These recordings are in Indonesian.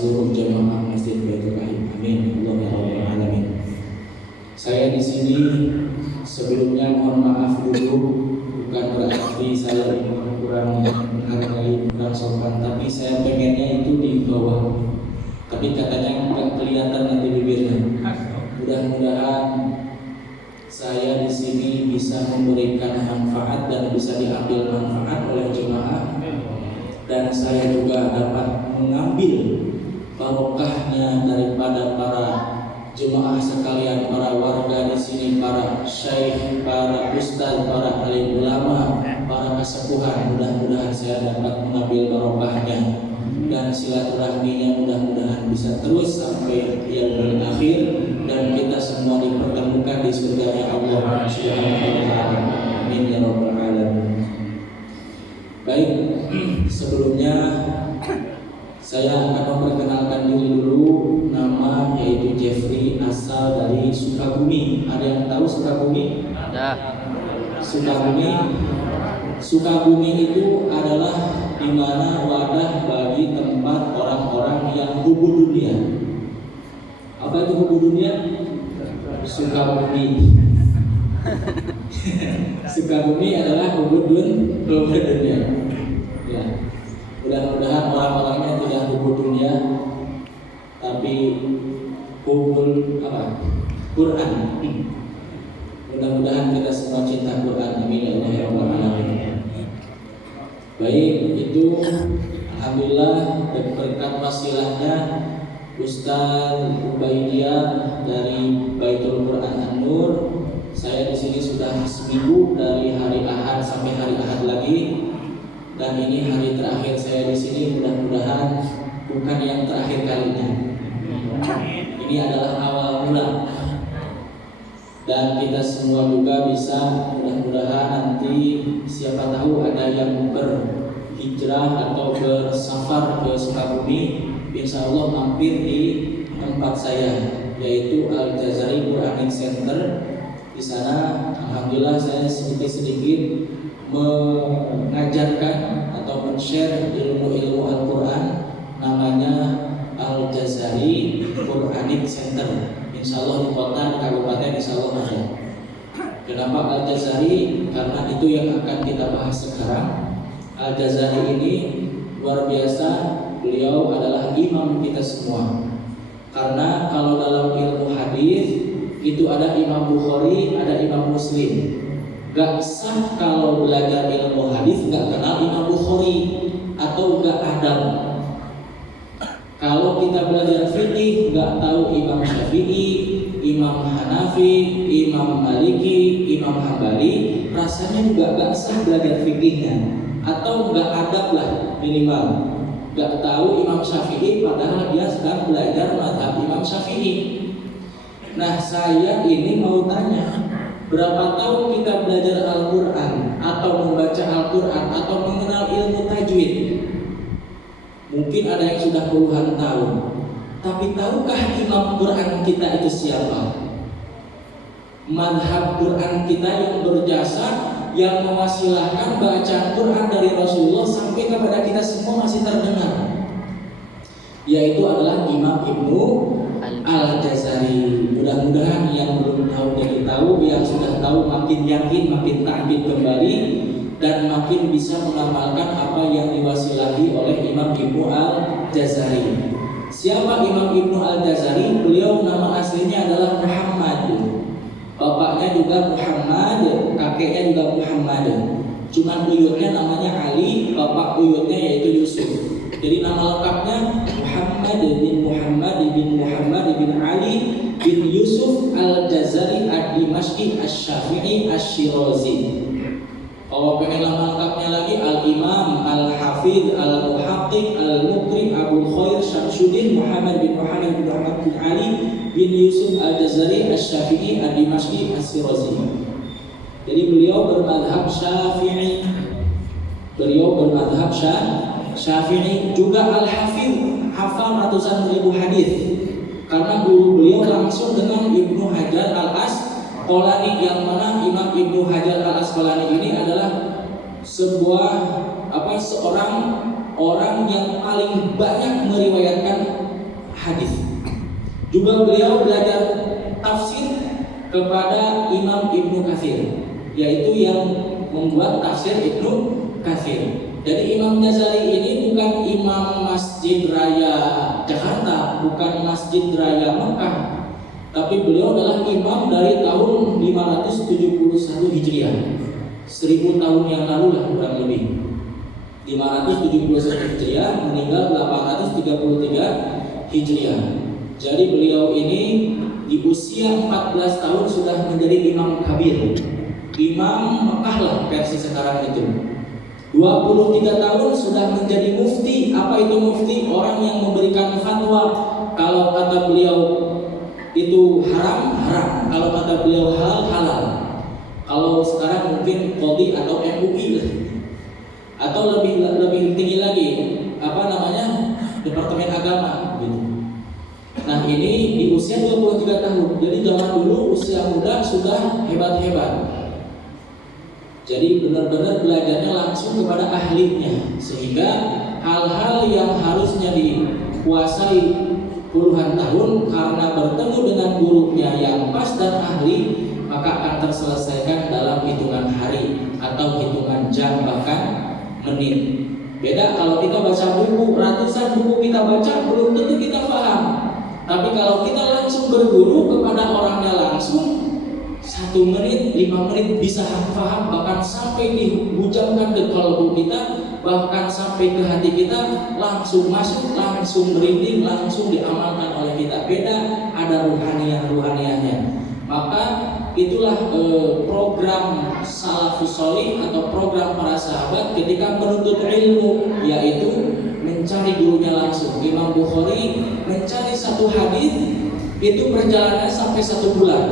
seluruh jemaah Masjid Baitul Rahim. Amin. Allah ya Rabbal Alamin. Saya di sini sebelumnya mohon maaf dulu, bukan berarti saya ini kurang menghargai, kurang sopan, tapi saya pengennya itu di bawah. Tapi katanya nggak kelihatan nanti bibirnya. Mudah-mudahan saya di sini bisa memberikan manfaat dan bisa diambil manfaat oleh jemaah, dan saya juga dapat mengambil barokahnya daripada para jemaah sekalian, para warga di sini, para syekh, para ustaz, para alim ulama, para kesepuhan. Mudah-mudahan saya dapat mengambil barokahnya dan silaturahminya mudah-mudahan bisa terus sampai yaumul akhir dan kita semua dipertemukan di surganya Allah Subhanahu wa taala. Amin ya rabbal alamin. Baik, sebelumnya saya akan memperkenalkan diri dulu. Nama yaitu Jeffrey, asal dari Sukabumi. Ada yang tahu Sukabumi? Ada. Sukabumi itu adalah di mana wadah bagi tempat orang-orang yang hubbu dunia. Apa itu hubbu dunia? Sukabumi. Sukabumi adalah hubbu dunia. Ya. Mudah-mudahan orang-orangnya tidak hubbu dunia, tapi hubbul Quran. Mudah-mudahan kita semua cinta Quran. Amin ya rabbal alamin. Baik, itu alhamdulillah berkat wasilahnya Ustaz Ubaidiyah dari Baitul Quran An-Nur. Saya di sini sudah seminggu dari hari Ahad sampai hari Ahad lagi, dan ini hari terakhir saya di sini. Mudah-mudahan bukan yang terakhir kalinya. Ini adalah awal mula, dan kita semua juga bisa mudah-mudahan nanti siapa tahu ada yang berhijrah atau bersafar ke Sukabumi, insya Allah mampir di tempat saya yaitu Al-Jazari Quranic Center. Di sana alhamdulillah saya sedikit mengajarkan atau men-share ilmu-ilmu Al-Quran, namanya Al-Jazari Quranic Center. Insya Allah di kota, di kabupaten insya Allah ada. Kenapa Al-Jazari? Karena itu yang akan kita bahas sekarang. Al-Jazari ini luar biasa, beliau adalah imam kita semua. Karena kalau dalam ilmu hadis itu ada Imam Bukhari, ada Imam Muslim. Gak sah kalau belajar ilmu hadis gak kenal Imam Bukhari atau gak adam. Kalau kita belajar fikih gak tahu Imam Syafi'i, Imam Hanafi, Imam Maliki, Imam Hambali, rasanya juga gak sah belajar fikihnya. Atau gak adab lah minimal. Gak tahu Imam Syafi'i padahal dia sedang belajar mazhab Imam Syafi'i. Nah, saya ini mau tanya, berapa tahun kita belajar Al-Quran atau membaca Al-Quran atau mengenal ilmu tajwid? Mungkin ada yang sudah puluhan tahun. Tapi tahukah imam Quran kita itu siapa? Madhab Quran kita yang berjasa, yang mewasilahkan bacaan Quran dari Rasulullah sampai kepada kita semua masih terdengar, yaitu adalah Imam Ibnu Al-Jazari. Mudah-mudahan yang belum tahu jadi tahu, yang sudah tahu makin yakin, makin ta'bid kembali, dan makin bisa mengamalkan apa yang diwasilahi oleh Imam Ibnu Al-Jazari. Siapa Imam Ibnu Al-Jazari? Beliau nama aslinya adalah Muhammad. Bapaknya juga Muhammad, kakeknya juga Muhammad. Cuman buyutnya namanya Ali, bapak buyutnya yaitu Yusuf. Jadi nama lengkapnya Muhammad bin Ali bin Yusuf Al-Jazari Ad-Dimashqi Asy-Syafi'i Asy-Syirazi. Kalau pengen nama lengkapnya lagi, Al-Imam Al-Hafidh Al-Muhaqqiq Al-Muqri Abul Khair Syamsuddin Muhammad bin Ali bin Yusuf Al-Jazari Asy-Syafi'i Ad-Dimashqi Asy-Syirazi. Jadi beliau bermadhab Syafi'i. Syafi'i juga Al-Hafidh, hafal ratusan ribu hadis. Karena guru beliau langsung dengan Ibnu Hajar Al-Asqalani, yang mana Imam Ibnu Hajar Al-Asqalani ini adalah seorang orang yang paling banyak meriwayatkan hadis. Juga beliau belajar tafsir kepada Imam Ibnu Katsir, yaitu yang membuat tafsir Ibnu Katsir. Jadi Imam Ghazali ini bukan imam Masjid Raya Jakarta, bukan Masjid Raya Mekah, tapi beliau adalah imam dari tahun 571 Hijriah, 1000 tahun yang lalu lah kurang lebih. 571 Hijriah, meninggal 833 Hijriah. Jadi beliau ini di usia 14 tahun sudah menjadi imam kabir, imam Mekah lah versi sekarang itu. 23 tahun sudah menjadi mufti. Apa itu mufti? Orang yang memberikan fatwa. Kalau kata beliau itu haram, haram. Kalau kata beliau halal, halal. Kalau sekarang mungkin qadhi atau MUI lah. Atau lebih tinggi lagi, apa namanya? Departemen Agama gitu. Nah, ini di usia 23 tahun. Jadi zaman dulu usia muda sudah hebat-hebat. Jadi benar-benar belajarnya langsung kepada ahlinya, sehingga hal-hal yang harusnya dikuasai puluhan tahun karena bertemu dengan gurunya yang pas dan ahli, maka akan terselesaikan dalam hitungan hari atau hitungan jam, bahkan menit. Beda kalau kita baca buku, ratusan buku kita baca, belum tentu kita paham. Tapi kalau kita langsung berguru kepada orangnya langsung, 1 menit, 5 menit bisa paham, bahkan sampai dihujamkan ke kalbu kita, bahkan sampai ke hati kita, langsung masuk, langsung merinding, langsung diamalkan oleh kita. Beda, ada ruhaniyahnya. Maka itulah program salafus sholih atau program para sahabat ketika menuntut ilmu, yaitu mencari gurunya langsung. Imam Bukhari mencari satu hadis itu perjalanannya sampai 1 bulan.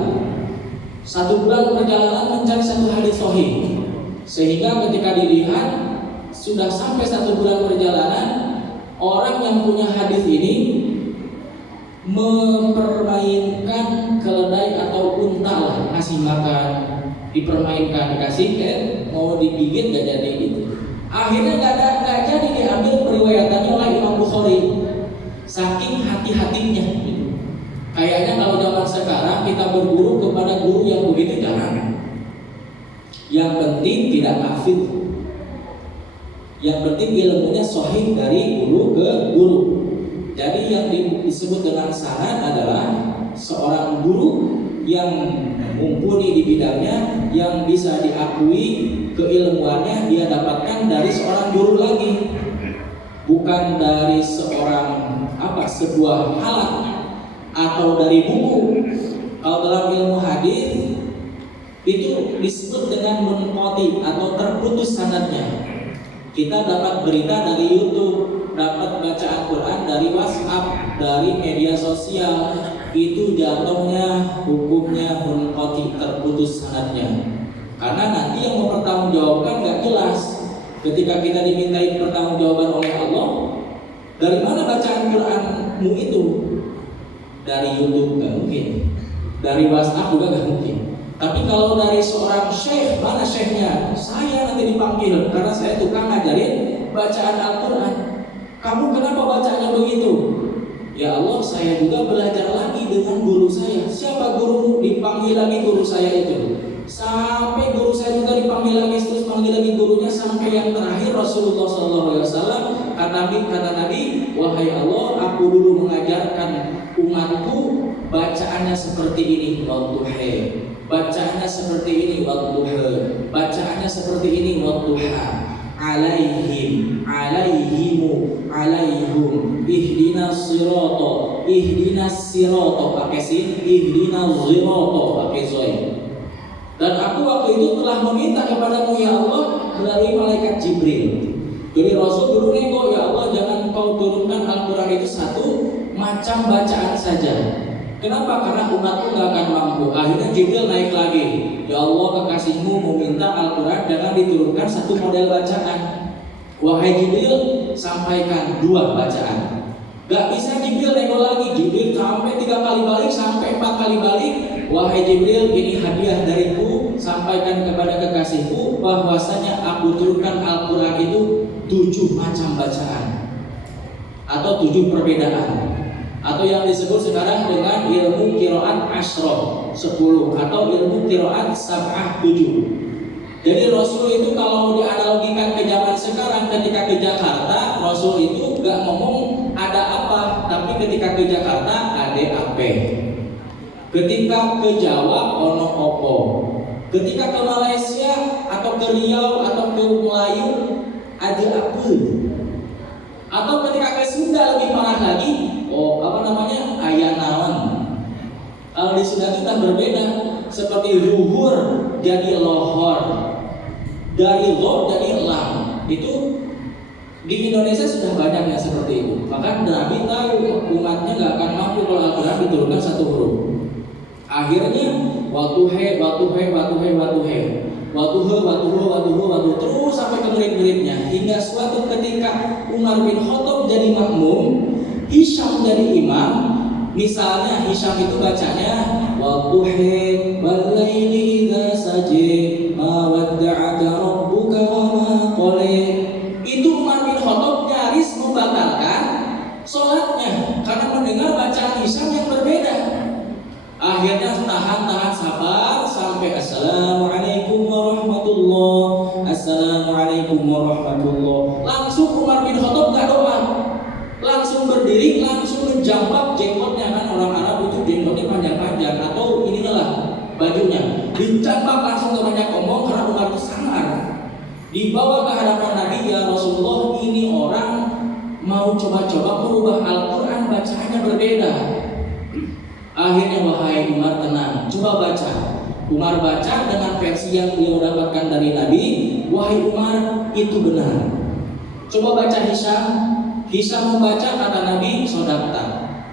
1 bulan perjalanan mencari satu hadis sahih, sehingga ketika dilihat sudah sampai 1 bulan perjalanan, orang yang punya hadis ini mempermainkan keledai atau unta lah, ngasih makan, dipermainkan, dikasih mau digigit gak jadi gitu. Akhirnya gak jadi diambil periwayatannya oleh Imam Bukhari, saking hati-hatinya gitu. Kayaknya kalau zaman sekarang kita berguru kepada guru yang begitu jarang. Yang penting tidak kafir. Yang penting ilmunya sahih dari guru ke guru. Jadi yang disebut dengan sanad adalah seorang guru yang mumpuni di bidangnya, yang bisa diakui keilmuannya dia dapatkan dari seorang guru lagi, bukan dari seorang sebuah halat atau dari buku. Kalau dalam ilmu hadis itu disebut dengan munqati atau terputus sanadnya. Kita dapat berita dari YouTube, dapat bacaan Quran dari WhatsApp, dari media sosial, itu jatuhnya hukumnya munqati, terputus sanadnya. Karena nanti yang mempertanggungjawabkan gak jelas. Ketika kita dimintai pertanggungjawaban oleh Allah, dari mana bacaan Quranmu itu? Dari YouTube gak mungkin, dari WhatsApp juga gak mungkin. Tapi kalau dari seorang syekh, mana syekhnya? Saya nanti dipanggil karena saya tukang ngajarin bacaan Al-Quran. Kamu kenapa bacanya begitu? Ya Allah, saya juga belajar lagi dengan guru saya. Siapa gurumu? Dipanggil lagi guru saya itu. Sampai guru saya juga dipanggil lagi, terus panggil lagi gurunya, sampai yang terakhir Rasulullah SAW kata Nabi, wahai Allah, aku dulu mengajarkan umatku bacaannya seperti ini, wadduha, bacaannya seperti ini, wadduha, bacaannya seperti ini, wadduha, alaihim, alaihimu, alaihum, ihdinas sirata pakai sin, ihdinas sirata pakai zoi. Dan aku waktu itu telah meminta kepadamu ya Allah melalui malaikat Jibril. Jadi Rasul dulu nego, ya Allah jangan kau turunkan Al-Quran itu satu macam bacaan saja. Kenapa? Karena umatku gak akan mampu. Akhirnya Jibril naik lagi. Ya Allah, kekasihmu meminta Al-Quran jangan diturunkan satu model bacaan. Wahai Jibril, sampaikan 2 bacaan. Gak bisa Jibril nego lagi. Jibril sampai 3 kali balik, sampai 4 kali balik. Wahai Jibril, ini hadiah dariku, sampaikan kepada kekasihku bahwasanya aku turunkan Al-Quran itu 7 macam bacaan atau 7 perbedaan. atau yang disebut sekarang dengan ilmu qiraat asyroh 10 atau ilmu qiraat sab'ah 7. Jadi Rasul itu kalau dianalogikan ke zaman sekarang, ketika ke Jakarta, Rasul itu gak ngomong ada apa, tapi ketika ke Jakarta ada ape. Ketika ke Jawa ono opo. Ketika ke Malaysia atau ke Riau atau ke Melayu ada apa. Atau ketika ke Sunda lebih parah lagi, ayah naon. Kalau di Sunda itu kan berbeda, seperti zuhur jadi lohor, dari lor jadi lam. Itu di Indonesia sudah banyak yang seperti itu. Maka Nabi tahu umatnya nggak akan mampu kalau Al-Quran diturunkan satu huruf. Akhirnya watuhe terus sampai ke murid-muridnya, hingga suatu ketika Umar bin Khattab jadi makmum, Hisham jadi imam. Misalnya Hisham itu bacanya watuhe walaili idza saji ma wadda'aka rabbuka wa ma qala. Itu Umar bin Khattab nyaris membatalkan sholatnya karena mendengar bacaan Hisham yang berbeda. Akhirnya tahan sabar sampai assalamualaikum warahmatullah, assalamualaikum warahmatullah. Langsung Umar bin Khattab gak doa, langsung berdiri, langsung menjambak jenggotnya. Kan orang Arab itu jenggotnya panjang-panjang, atau inilah bajunya dijambak langsung, ke banyak omong karena Umar itu sangar. Dibawa ke hadapan Nabi, ya Rasulullah, ini orang mau coba-coba merubah Al-Quran, bacaannya berbeda. Akhirnya wahai Umar, tenang, coba baca. Umar baca dengan versi yang beliau dapatkan dari Nabi. Wahai Umar, itu benar. Coba baca Hisham. Hisham membaca, kata Nabi, sodakta,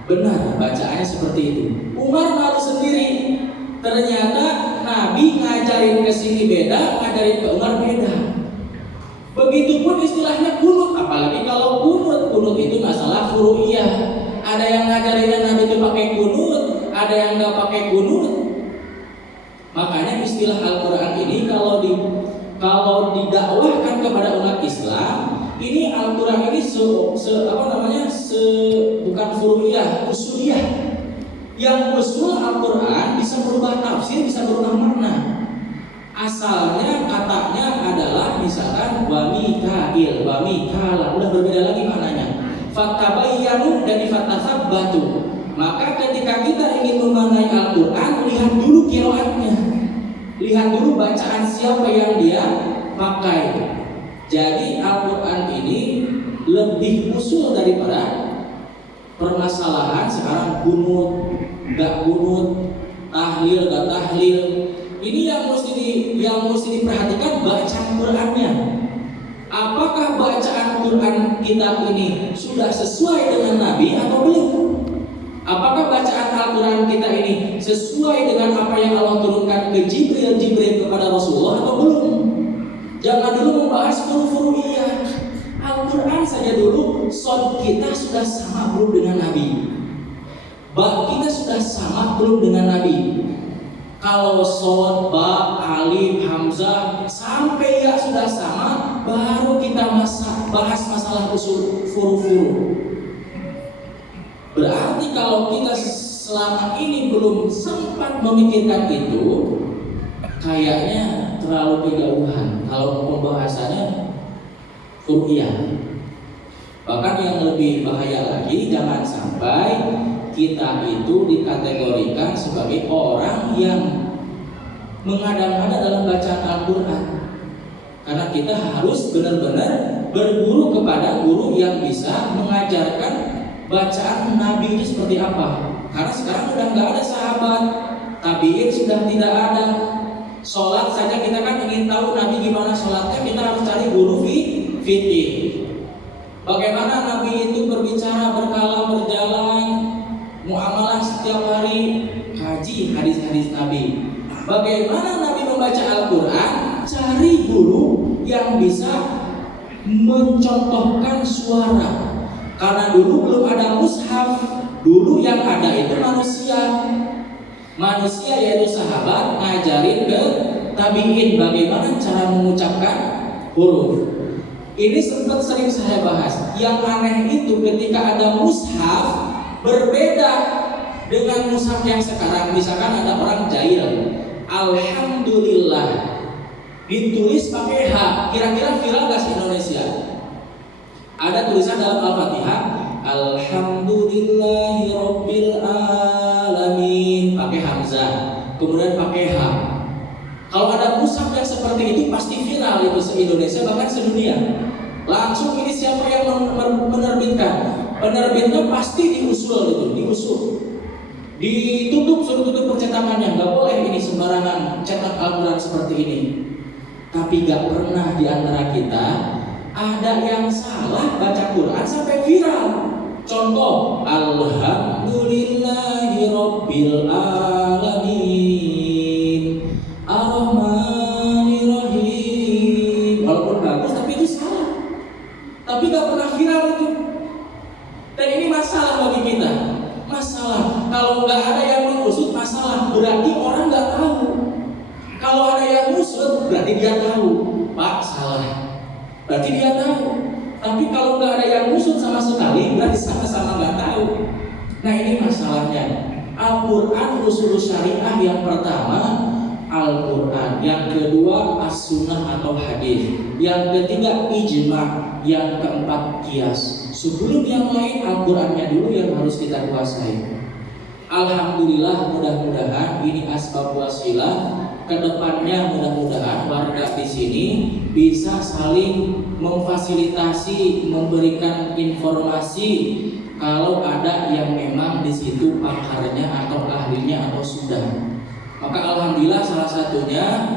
benar, bacaannya seperti itu. Umar malu sendiri. Ternyata Nabi ngajarin ke sini beda, ngajarin ke Umar beda. Begitupun istilahnya kunut, apalagi kalau kunut itu masalah furu'iyah. Ada yang ngajarin Nabi itu pakai kunut, ada yang nggak pakai kunut. Makanya istilah Al-Quran ini kalau didakwahkan kepada umat Islam, ini Al-Quran ini bukan furu'iyah, usuliyah. Yang usul Al-Quran bisa berubah tafsir, bisa berubah makna. Asalnya katanya adalah misalkan wa Mikail, wa Mikala, udah berbeda lagi maknanya. Fatabayyanu dan fatatsabbatu. Maka ketika kita ingin memaknai Al-Quran, lihat dulu qiraatnya, lihat dulu bacaan siapa yang dia pakai. Jadi Al-Quran ini lebih usul daripada permasalahan sekarang kunut, gak kunut, tahlil, gak tahlil. Ini yang mesti diperhatikan bacaan Qurannya. Apakah bacaan Quran kita ini sudah sesuai dengan Nabi atau belum? Apakah bacaan Al-Quran kita ini sesuai dengan apa yang Allah turunkan ke Jibril kepada Rasulullah atau belum? Jangan dulu membahas furu'iyah. Al-Quran saja dulu, shod kita sudah sama belum dengan Nabi? Ba kita sudah sama belum dengan Nabi? Kalau shod, ba, alif, hamzah sampai ya sudah sama, baru kita bahas masalah usul furu-furu. Berarti kalau kita selama ini belum sempat memikirkan itu, kayaknya terlalu kejauhan kalau pembahasannya furu'iyah. Bahkan yang lebih bahaya lagi, jangan sampai kita itu dikategorikan sebagai orang yang mengada-ngada dalam bacaan Al-Quran. Karena kita harus benar-benar berguru kepada guru yang bisa mengajarkan bacaan Nabi itu seperti apa. Karena sekarang sudah nggak ada sahabat, tabi'in sudah tidak ada. Sholat saja kita kan ingin tahu Nabi gimana sholatnya, kita harus cari guru fikih. Bagaimana Nabi itu berbicara, berkala, berjalan, muamalah setiap hari, kaji hadis-hadis Nabi. Bagaimana Nabi membaca Al-Quran, cari guru yang bisa mencontohkan suara. Karena dulu belum ada mushaf, dulu yang ada itu manusia yaitu sahabat ngajarin ke tabi'in bagaimana cara mengucapkan huruf. Ini sempat sering saya bahas. Yang aneh itu ketika ada mushaf, Berbeda dengan mushaf yang sekarang. Misalkan ada orang jahil, Alhamdulillah ditulis pakai H. Kira-kira viral gak sih Indonesia? Ada tulisan dalam Al-Fatihah, Alhamdulillahi Rabbil Alamin, pakai hamzah, kemudian pakai H. Kalau ada mushaf yang seperti itu pasti viral itu se-Indonesia bahkan sedunia. Langsung ini siapa yang menerbitkan? Penerbitnya pasti diusul, ditutup, suruh tutup percetakannya. Nggak boleh ini sembarangan cetak Al-Quran seperti ini. Tapi nggak pernah di antara kita ada yang salah baca Quran sampai viral. Contoh, Alhamdulillahi Rabbil Alamin Ar-Rahmanir-Rahim. Walaupun bagus tapi itu salah. Tapi nggak pernah viral itu. Dan ini masalah bagi kita. Masalah. Kalau nggak ada yang mengusut masalah, berarti orang nggak tahu. Kalau ada yang ngusut, berarti dia tahu. Pak, salah. Berarti dia tahu. Tapi kalau nggak ada yang ngusut sama sekali, berarti sama-sama nggak tahu. Nah ini masalahnya. Al-Quran usul syariah yang pertama Al-Quran, yang kedua as-sunnah atau hadis, yang ketiga ijma, yang keempat qiyas. Sebelum yang lain Al-Qurannya dulu yang harus kita kuasai. Alhamdulillah, mudah-mudahan ini asbab wasilah. Kedepannya mudah-mudahan warga di sini bisa saling memfasilitasi, memberikan informasi kalau ada yang memang di situ pakarnya atau ahlinya atau sudah. Maka alhamdulillah salah satunya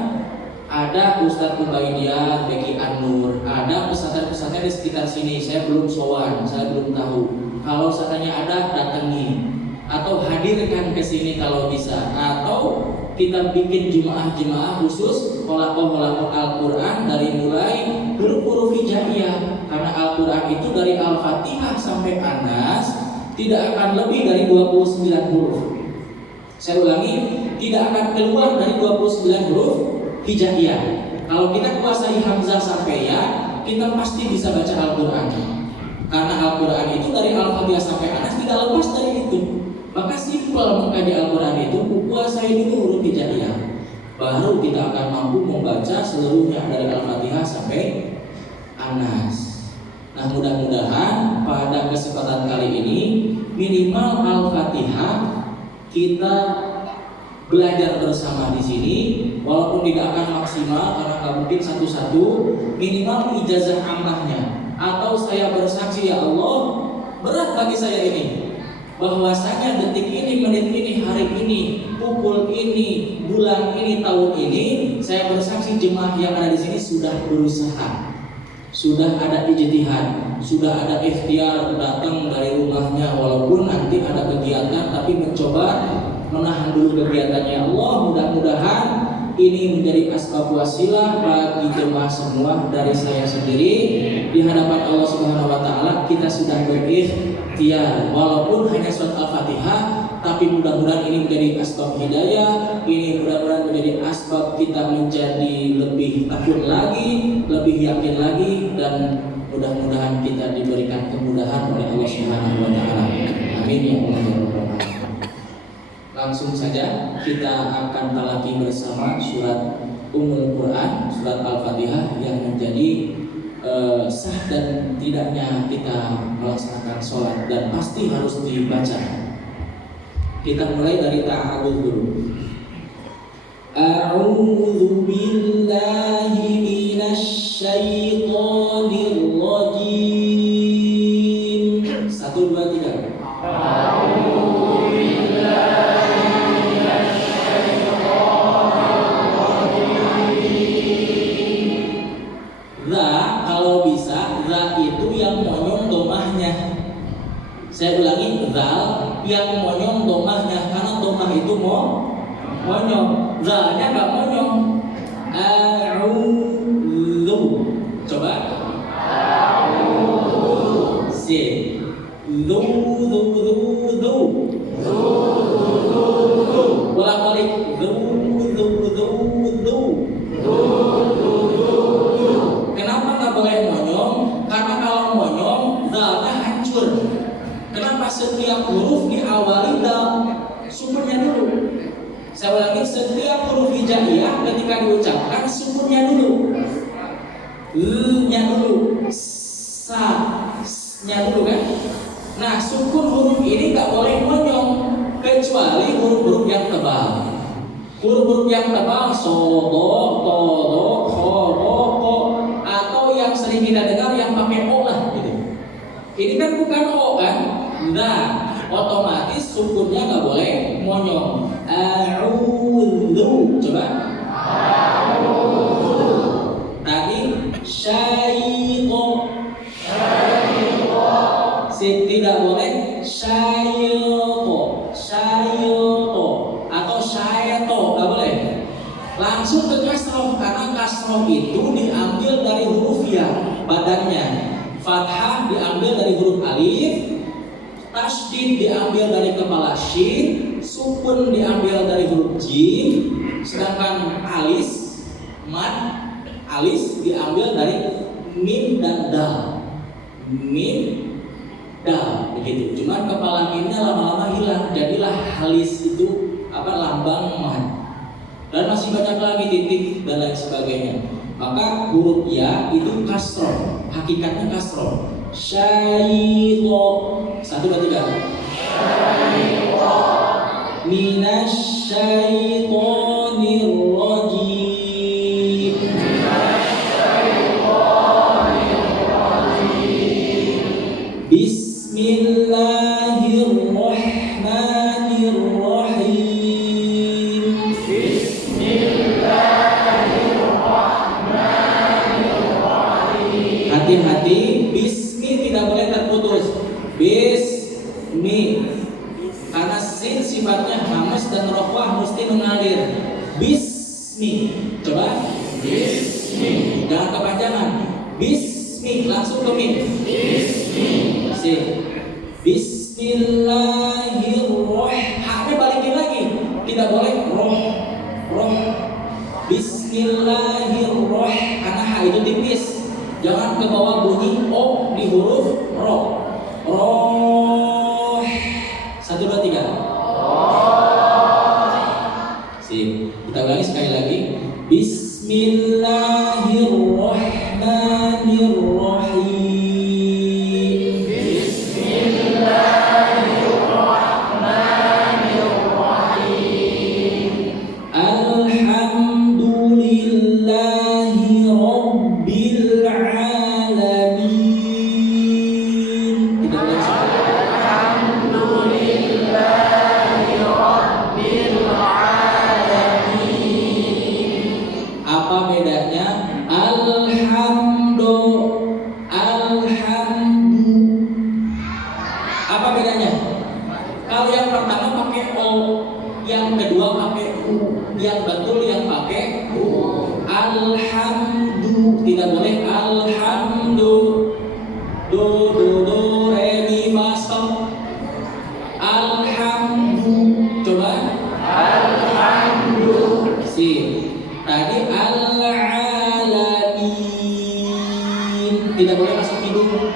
ada Ustadz Ubaidiyah Beki An-Nur, ada pesantren-pesantren di sekitar sini. Saya belum sowan, saya belum tahu. Kalau seandainya ada, datangi atau hadirkan ke sini kalau bisa, atau kita bikin jemaah-jemaah khusus holaqoh Al-Quran dari mulai huruf-huruf hijaiyah. Karena Al-Quran itu dari Al-Fatihah sampai An-Nas tidak akan lebih dari 29 huruf. Saya ulangi, tidak akan keluar dari 29 huruf hijaiyah. Kalau kita kuasai hamzah sampai ya, kita pasti bisa baca Al-Quran. Karena Al-Quran itu dari Al-Fatihah sampai An-Nas tidak lepas dari itu. Maka simpel mengkaji Al-Quran itu kuasai dulu huruf hijaiyah, baru kita akan mampu membaca seluruhnya dari Al-Fatihah sampai An-Nas. Nah mudah-mudahan pada kesempatan kali ini minimal Al-Fatihah kita belajar bersama di sini, walaupun tidak akan maksimal karena nggak mungkin satu-satu, minimal ijazah ammahnya. Atau saya bersaksi, ya Allah, berat bagi saya ini, bahwasanya detik ini, menit ini, hari ini, pukul ini, bulan ini, tahun ini, saya bersaksi jemaah yang ada di sini sudah berusaha, sudah ada ijtihad, sudah ada ikhtiar datang dari rumahnya, walaupun nanti ada kegiatan, tapi mencoba menahan dulu kegiatannya. Allah, mudah-mudahan ini menjadi asbab wasilah bagi jemaah semua. Dari saya sendiri di hadapan Allah Subhanahu wa taala kita sudah berikhtiar walaupun hanya surat Al-Fatihah, tapi mudah-mudahan ini menjadi asbab hidayah, ini mudah-mudahan menjadi asbab kita menjadi lebih takut lagi, lebih yakin lagi, dan mudah-mudahan kita diberikan kemudahan oleh Allah Subhanahu wa taala. Amin ya Allah ya Rabbal alamin. Langsung saja kita akan talaki bersama surat Ummul Quran, surat Al-Fatihah yang menjadi sah dan tidaknya kita melaksanakan sholat dan pasti harus dibaca. Kita mulai dari ta'awudz dulu. A'udzu billahi minasy syaithanir rajim. 1 2 3. Saya ulangi, zal yang monyong domahnya, karena domah itu monyong, zalnya nggak monyong. A'udzu, coba. A'udzu. Si. Zu. Bolak-balik. Zu. Kenapa nggak boleh monyong? Karena kalau monyong zalnya hancur. Kenapa setiap huruf diawali dal, sukunnya dulu. Saya ulangi, setiap huruf hijaiyah ketika diucapkan sukunnya dulu. Nya dulu, nya dulu kan. Nah, sukun huruf ini nggak boleh monyong kecuali huruf-huruf yang tebal. Huruf-huruf yang tebal, sodo, todo, khodo, ko, atau yang sering kita dengar yang pakai o lah gitu. Ini kan bukan o kan? Nah, otomatis sukunnya nggak boleh monyong. A'udzu, coba. Tadi syaito, tidak boleh syaito, atau syaito, nggak boleh. Langsung ke kasroh, karena kasroh itu diambil dari huruf ya badannya. Fathah diambil dari huruf alif, tasydid diambil dari kepala shin, sukun diambil dari huruf jim, sedangkan alis, mad, alis diambil dari mim dan dal. Mim, dal, begitu. Cuman kepala mimnya lama-lama hilang, jadilah halis itu lambang mad. Dan masih banyak lagi titik dan lain sebagainya. Maka huruf ya itu kasroh, hakikatnya kasroh. Syaito, 1, 2, 3. Syaito. Minasyaitonir rajim. Bismillahirrahmanirrahim. Hati-hati, bismi tidak boleh terputus. Bismi, karena sin sifatnya hamas dan rohwah mesti mengalir. Bismi, coba. Bismi, jangan kepanjangan. Bismi, langsung ke mim. Bismi, sin. Bismillahirrahmanirrahim. Haknya balikin lagi, tidak boleh roh. Bismillahirrahmanirrahim, karena ha itu tipis. Jangan ke bawah bunyi o di huruf ro. Roh. 1, 2, 3. Sip. Kita ulangi sekali lagi. Bismillahirrahmanirrahim. Tidak boleh masuk hidung.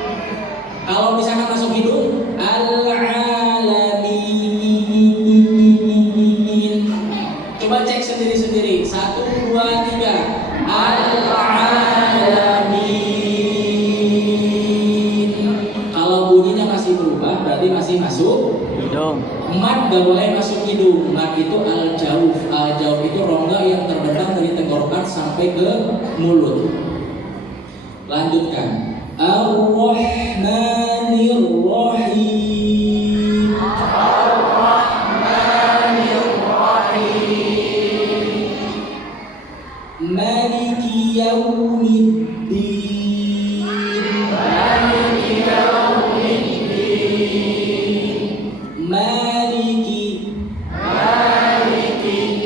Kalau misalkan masuk hidung, al-alamin. Coba cek sendiri-sendiri. 1, 2, 3. Al-alamin. Kalau bunyinya masih berubah, berarti masih masuk hidung. Mad gak boleh masuk hidung. Mad itu al-jauf. Al-jauf itu rongga yang terbentang dari tenggorokan sampai ke mulut. Lanjutkan. Ar-Rahmanir-Rahim. Maliki yaumiddin. Maliki.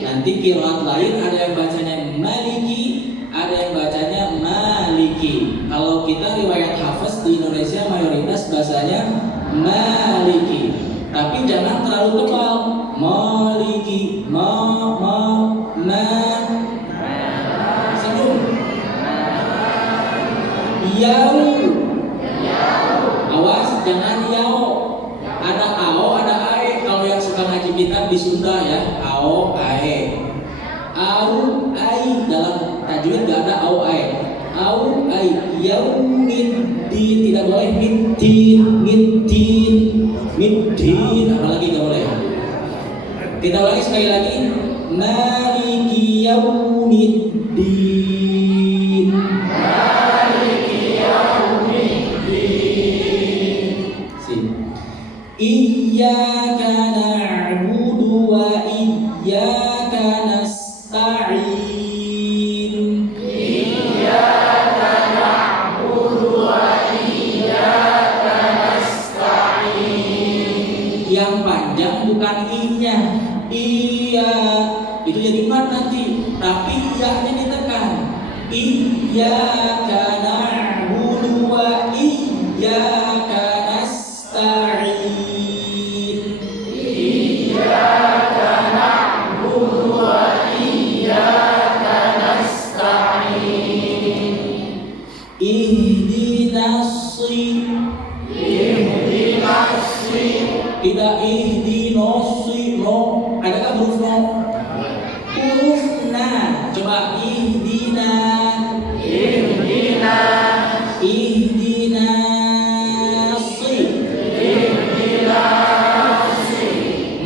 Nanti qiraat lain ada yang bacanya Maliki, ada yang bacanya Maliki. Kalau kita riwayat Hafiz di Indonesia mayoritas bahasanya Maliki. Tapi jangan terlalu tebal. Maliki, senyum. Yau. Awas jangan yau. Ada bukan di Sunda ya, ao ae. Au ai dalam tajwid gak ada au ae. Au ai yaumiddin, tidak boleh middin, apalagi gak boleh. Kita ulangi sekali lagi. Maliki yaumiddin. Iyyaka na'budu wa iyyaka nasta'in. Iyyaka na'budu wa iyyaka nasta'in. Yang panjang bukan i-nya. Iya, itu jadi mat nanti, tapi iya-nya ditekan. Iyyaka na'budu wa iyyaka nasta'in. Tidak ihdinossi, no. Adakah huruf no? Huruf na. Coba ihdina.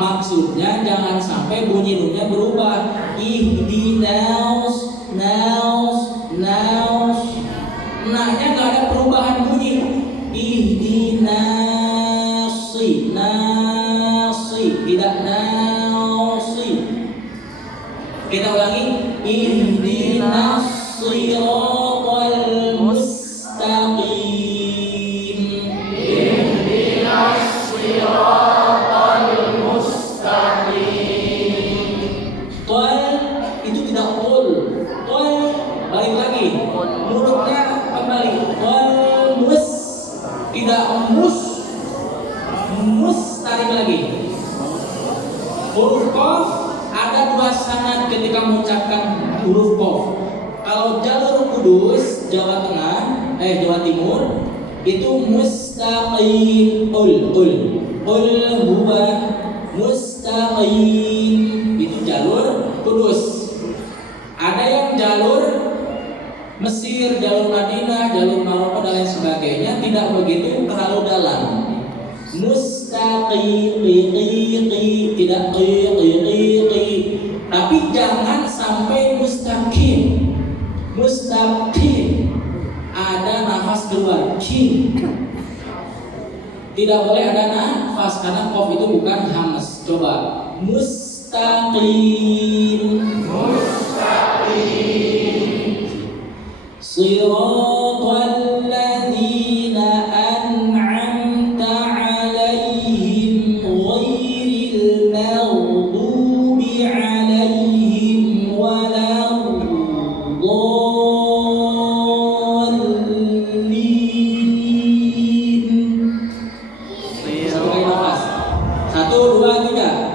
Maksudnya jangan sampai bunyi nu-nya berubah. Ihdinas, naus. Nah-nya gak ada perubahan bunyi. Ihdinasi, tidak nasi. Kita ulangi. Ihdinas siratal mustaqim. Tol itu tidak tol. Balik lagi. Mulutnya kembali. Tol mus, tidak mus. Tarik lagi. Huruf qaf ada dua sanad ketika mengucapkan huruf qaf. Kalau jalur Kudus, Jawa Tengah, Jawa Timur itu mustaqim. Qul huwa mustaqim. Itu jalur Kudus. Ada yang jalur Mesir, jalur Madinah, jalur Maroko dan lain sebagainya tidak begitu terlalu dalam. Mustaqim, tidak qi, tapi jangan sampai mustaqim. Ada nafas keluar, kin. Tidak boleh ada nafas karena qaf itu bukan hamas. Coba mustaqim. Siratal ladzina an'amta 'alaihim ghairil maghdubi 'alaihim waladdallin. Sampai nafas. 1, 2, 3.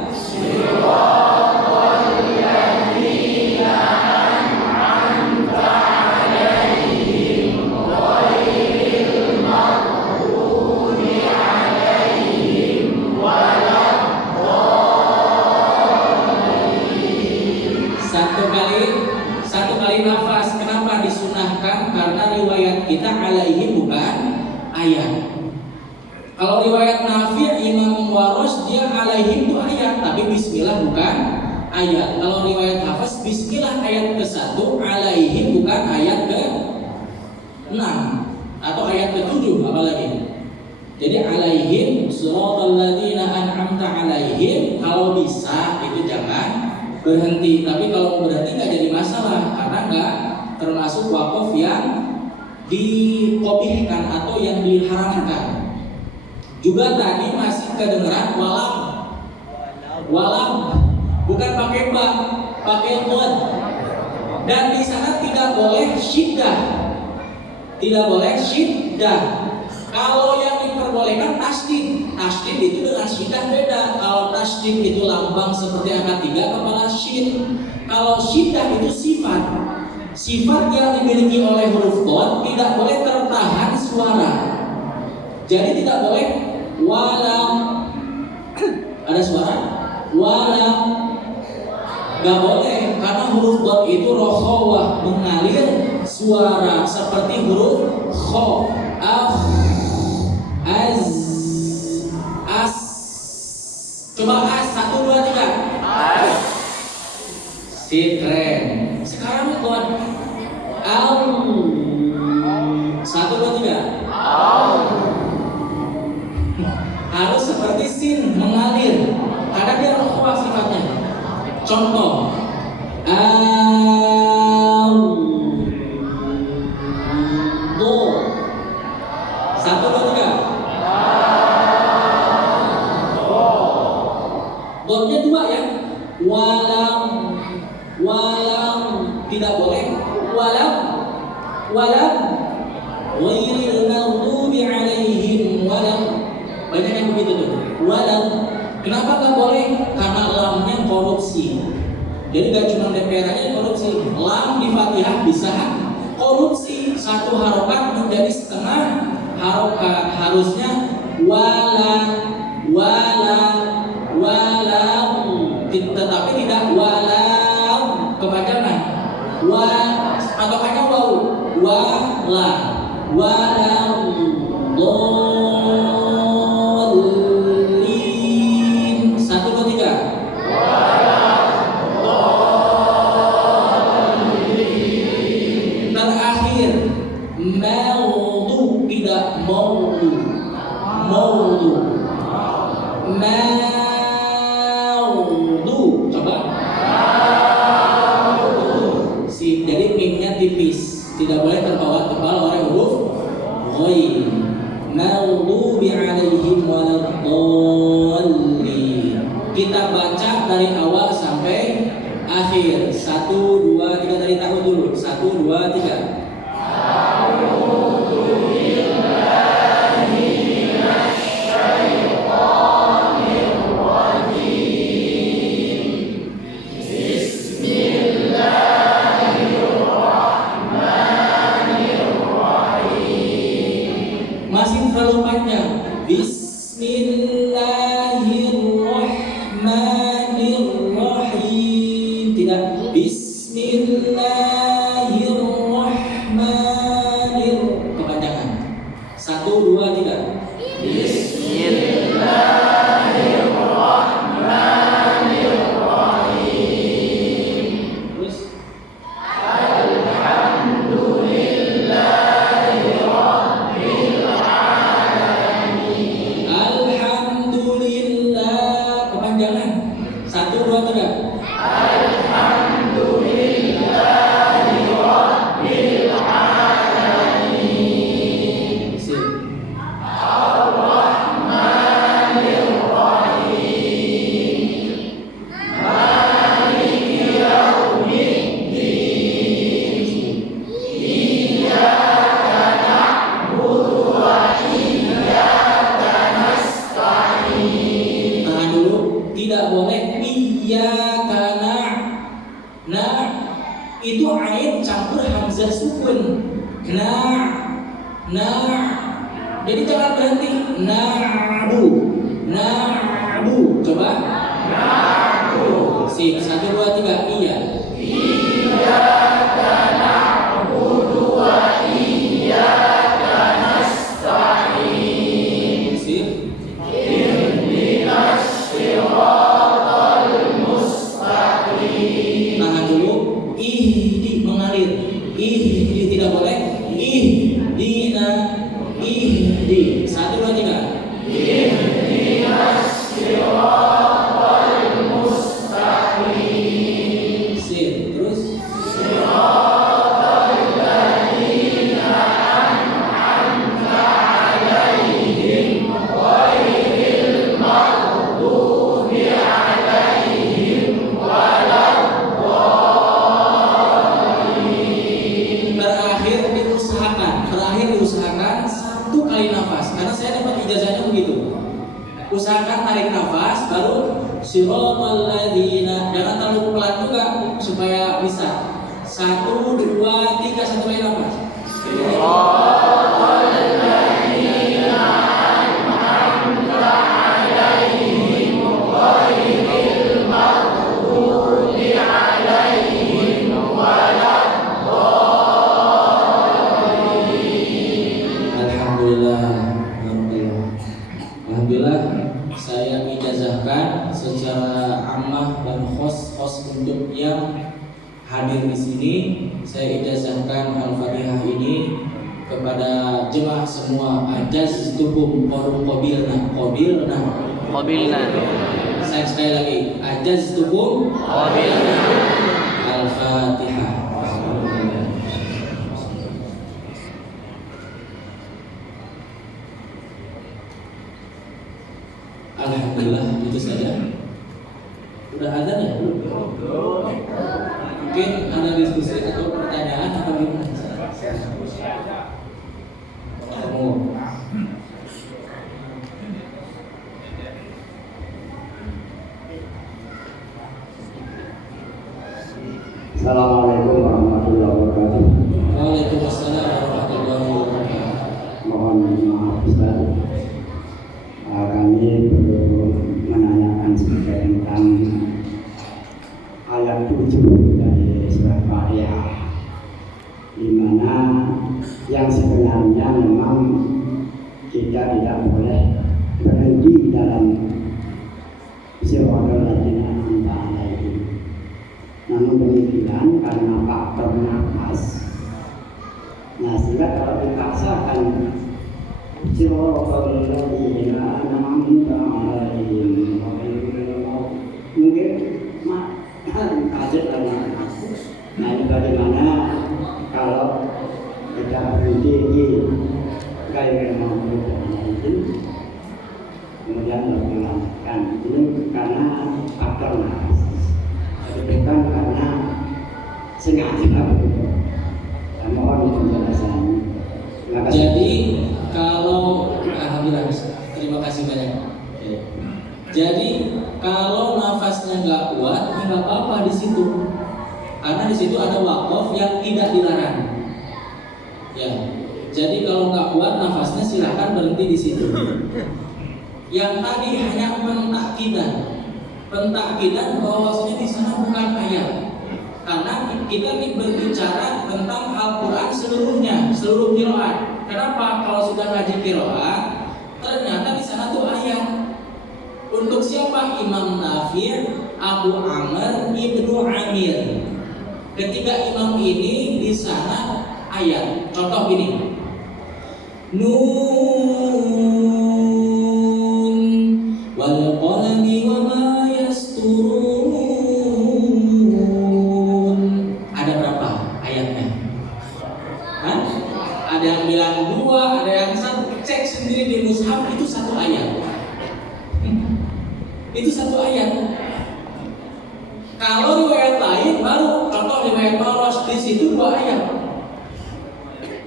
Satu kali nafas. Kenapa disunahkan? Karena riwayat kita alaihi bukan ayat. Kalau riwayat Nafi' Imam Warosh dia alaihi itu ayat, tapi bismillah bukan ayat. Kalau riwayat Hafs bismillah ayat ke-1, alaihi bukan ayat ke-6 atau ayat ke-7 apalagi. Jadi alaihim siratal ladzina an'amta alaihim, kalau bisa itu jangan berhenti. Tapi kalau berhenti nggak jadi masalah karena nggak termasuk wakaf yang dikobihkan atau yang diharamkan. Juga tadi masih kedengeran walam bukan pakai ba, pakai qad. Dan di sana tidak boleh syiddah. Kalau yang diperbolehkan tasdid. Tasdid itu dengan syiddah beda. Kalau tasdid itu lambang seperti angka 3 kepala syin. Kalau syiddah itu sifat. Sifat yang dimiliki oleh huruf qad tidak boleh tertahan suara. Jadi tidak boleh walam. Ada suara? walam. Gak boleh karena huruf dot itu rokhawah, mengalir suara seperti huruf kho. Az, as. Coba as, 1, 2, 3. Si keren. Sekarang buat al. 1, 2, 3. Harus seperti sin, mengalir. Karena dia rokhawah sifatnya. Contoh, do. 1, 2, 3. Dotnya 2 ya. Walam, walam tidak boleh. Walam. Ghairil maghdubi 'alaihim walam. Banyak yang begitu tuh. Walam. Kenapa nggak boleh? Karena lamnya korupsi. Jadi gak cuma DPR aja korupsi. Lam di Fatihah bisa korupsi. 1 harokat menjadi setengah harokat. Harusnya walam. Tetapi tidak walam. Kepanjangan. Atau hanya waw. Walam. Jadi mimnya tipis, tidak boleh terbawa oleh huruf ghain. Maghdubi 'alaihim waladdallin. Kita baca dari awal sampai akhir. 1, 2, 3 dari tahun dulu. 1, 2, 3. Terlalu panjang. Bismillahirrahmanirrahim. Tidak. Bismillahirrahmanirrahim. Kepanjangan. 1, 2, 3. Bismillahirrahmanirrahim. Terus. Tidak boleh iyyaka itu ain campur hamzah sukun. Jadi jangan berhenti. Na'bu. Coba. Na'bu. Sip. 1, 2, 3. Iya. Iyyaka na'budu wa iyyaka nasta'in. Sip. Ihdinas siratal mustaqim. Tahan dulu. Ihdi mengalir. Ihdi tidak boleh. Ihdina. Ihdi. 1, 2, 3. Ihdinas siratal mustaqim. Sip. Terus. Siratal ladzina an'amta 'alaihim ghairil maghdubi 'alaihim waladdallin. Terakhir diusahakan 1 kali nafas, karena saya dapat ijazahnya begitu. Usahakan tarik nafas, baru siratal ladzina. Jangan terlalu pelan juga supaya bisa. 1, 2, 3, 1 kali nafas. Siratal ladzina an'amta 'alaihim ghairil Alhamdulillah saya ijazahkan secara ammah dan khos untuk yang hadir di sini. Saya ijazahkan Al-Fatihah ini kepada jemaah semua. Ajaztuhum qabilna. Saya sekali lagi, ajaztuhum qabilna. Al-Fatihah. Alhamdulillah, itu saja. Udah ada ya? Mungkin ada diskusi atau pertanyaan atau gimana? Assalamualaikum warahmatullahi wabarakatuh. Waalaikumsalam warahmatullahi wabarakatuh. Mohon maaf Ustaz, kami perlu menanyakan sedikit tentang ayat 7 dari surat Fatihah, di mana yang sebenarnya memang kita tidak boleh berhenti dalam siratal ladzina an'amta alaihim. Namun demikian karena faktor nafas, nah sehingga kalau dipaksakan siratal ladzina an'amta alaihim, mungkin kaget karena. Nah ini bagaimana kalau kita berhenti di gaya mampu itu, kemudian dilanjutkan. Ini karena faktor nafas, bukan karena sengaja begitu. Mohon penjelasan. Jadi kalau alhamdulillah, terima kasih banyak. Jadi kalau nafasnya nggak kuat, ya nggak apa-apa di situ, karena di situ ada wakaf yang tidak dilarang. Ya, jadi kalau nggak kuat nafasnya silakan berhenti di situ. Yang tadi hanya pentakkidan bahwasanya di sana bukan ayat, karena kita ini berbicara tentang Al-Quran seluruhnya, seluruh qiraat. Kenapa? Kalau sudah ngaji qiraat, ternyata di sana tuh ayat. Untuk siapa? Imam Nafi', Abu Amr, Ibnu Amir. Ketiga imam ini di sana ayat. Contoh gini. Nun wal qalami wa ma yasturun. Ada berapa ayatnya? Hah? Ada yang bilang 2, ada yang 1. Cek sendiri di mushaf, itu 1 ayat. Itu 1 ayat. Kalau riwayat lain baru, contoh riwayat Maros, di situ 2 ayat.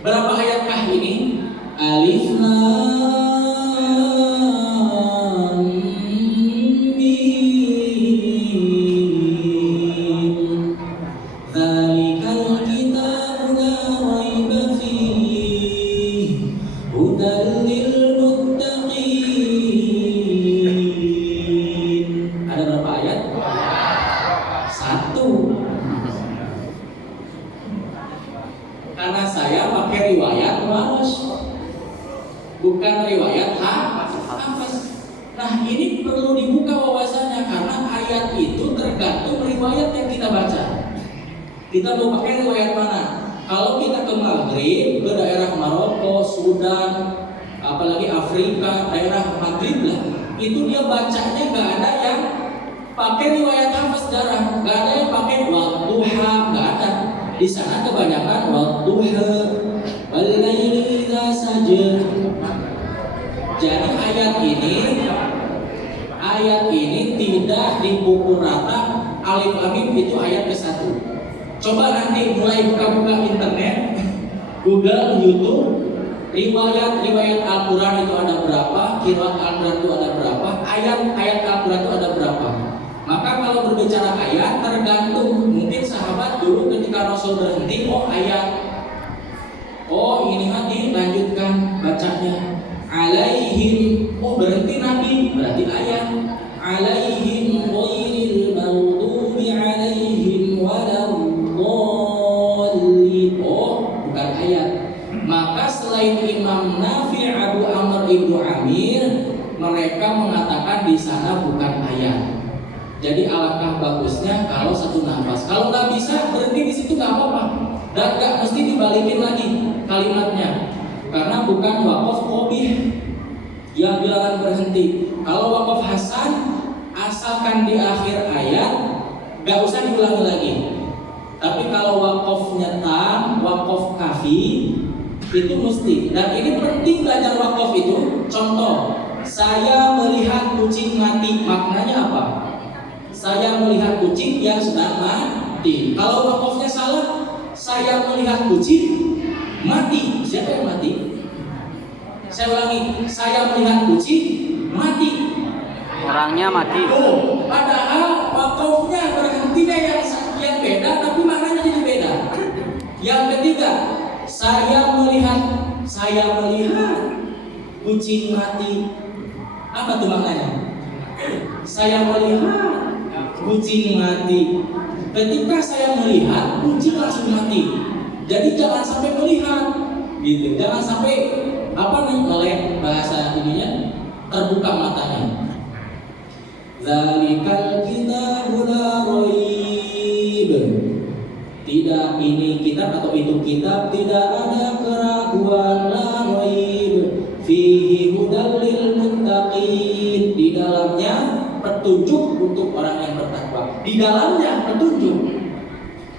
Berapa ayatkah ini? Alif Lam Mim. Dzalikal kitabu la raiba fihi hudan lil muttaqin. Ada berapa ayat? 1. Karena saya pakai riwayat Maros, bukan riwayat Hafs. Nah ini perlu dibuka wawasannya, karena ayat itu tergantung riwayat yang kita baca. Kita mau pakai riwayat mana? Kalau kita ke Maghrib, ke daerah Maroko, Sudan, apalagi Afrika, daerah Maghrib lah, itu dia bacanya gak ada yang pakai riwayat Hafs, jarang. Gak ada yang pakai wadduha, gak ada. Di sana kebanyakan wadduha wal laili idza saja. Jadi ayat ini tidak dipukul rata. Alif Lam Mim itu ayat ke-1. Coba nanti mulai buka-buka internet, Google, YouTube, riwayat Al-Quran itu ada berapa, qiraat Al-Quran itu ada berapa, ayat Al-Quran itu ada berapa. Maka kalau berbicara ayat tergantung. Mungkin sahabat dulu ketika Rasul berhenti, ayat, ini nanti lanjutkan bacanya. Alaihim, berhenti Nabi, berarti ayat. Alaihim ghairil maghdubi alaihim waladdallin, bukan ayat. Maka selain Imam Nafi', Abu Amr, Ibnu Amir, mereka mengatakan di sana bukan ayat. Jadi alangkah bagusnya kalau satu nafas. Kalau nggak bisa berhenti di situ nggak apa-apa, dan nggak mesti dibalikin lagi kalimatnya, karena bukan wakaf qabih yang dilarang berhenti. Kalau wakaf hasan, asalkan di akhir ayat nggak usah diulangi lagi. Tapi kalau wakafnya tam, wakaf kafi itu mesti. Dan ini penting belajar wakaf itu. Contoh, saya melihat kucing mati, maknanya apa? Saya melihat kucing yang sedang mati. Kalau wakafnya salah, saya melihat kucing mati. Siapa yang mati? Saya ulangi, saya melihat kucing mati. Orangnya mati. Oh, padahal wakafnya berhentinya yang beda, tapi maknanya jadi beda. Yang ketiga, saya melihat kucing mati. Apa tuh maknanya? Saya melihat kucing mati. Ketika saya melihat, kucing langsung mati. Jadi jangan sampai melihat, gitu. Jangan sampai melek, bahasa ininya terbuka matanya. Zalikal kitabul la raib. Tidak ini kitab atau itu kitab, tidak ada keraguan, la raib. Fihi hudal lil muttaqin. Di dalamnya petunjuk untuk orang yang bertakwa. Di dalamnya petunjuk.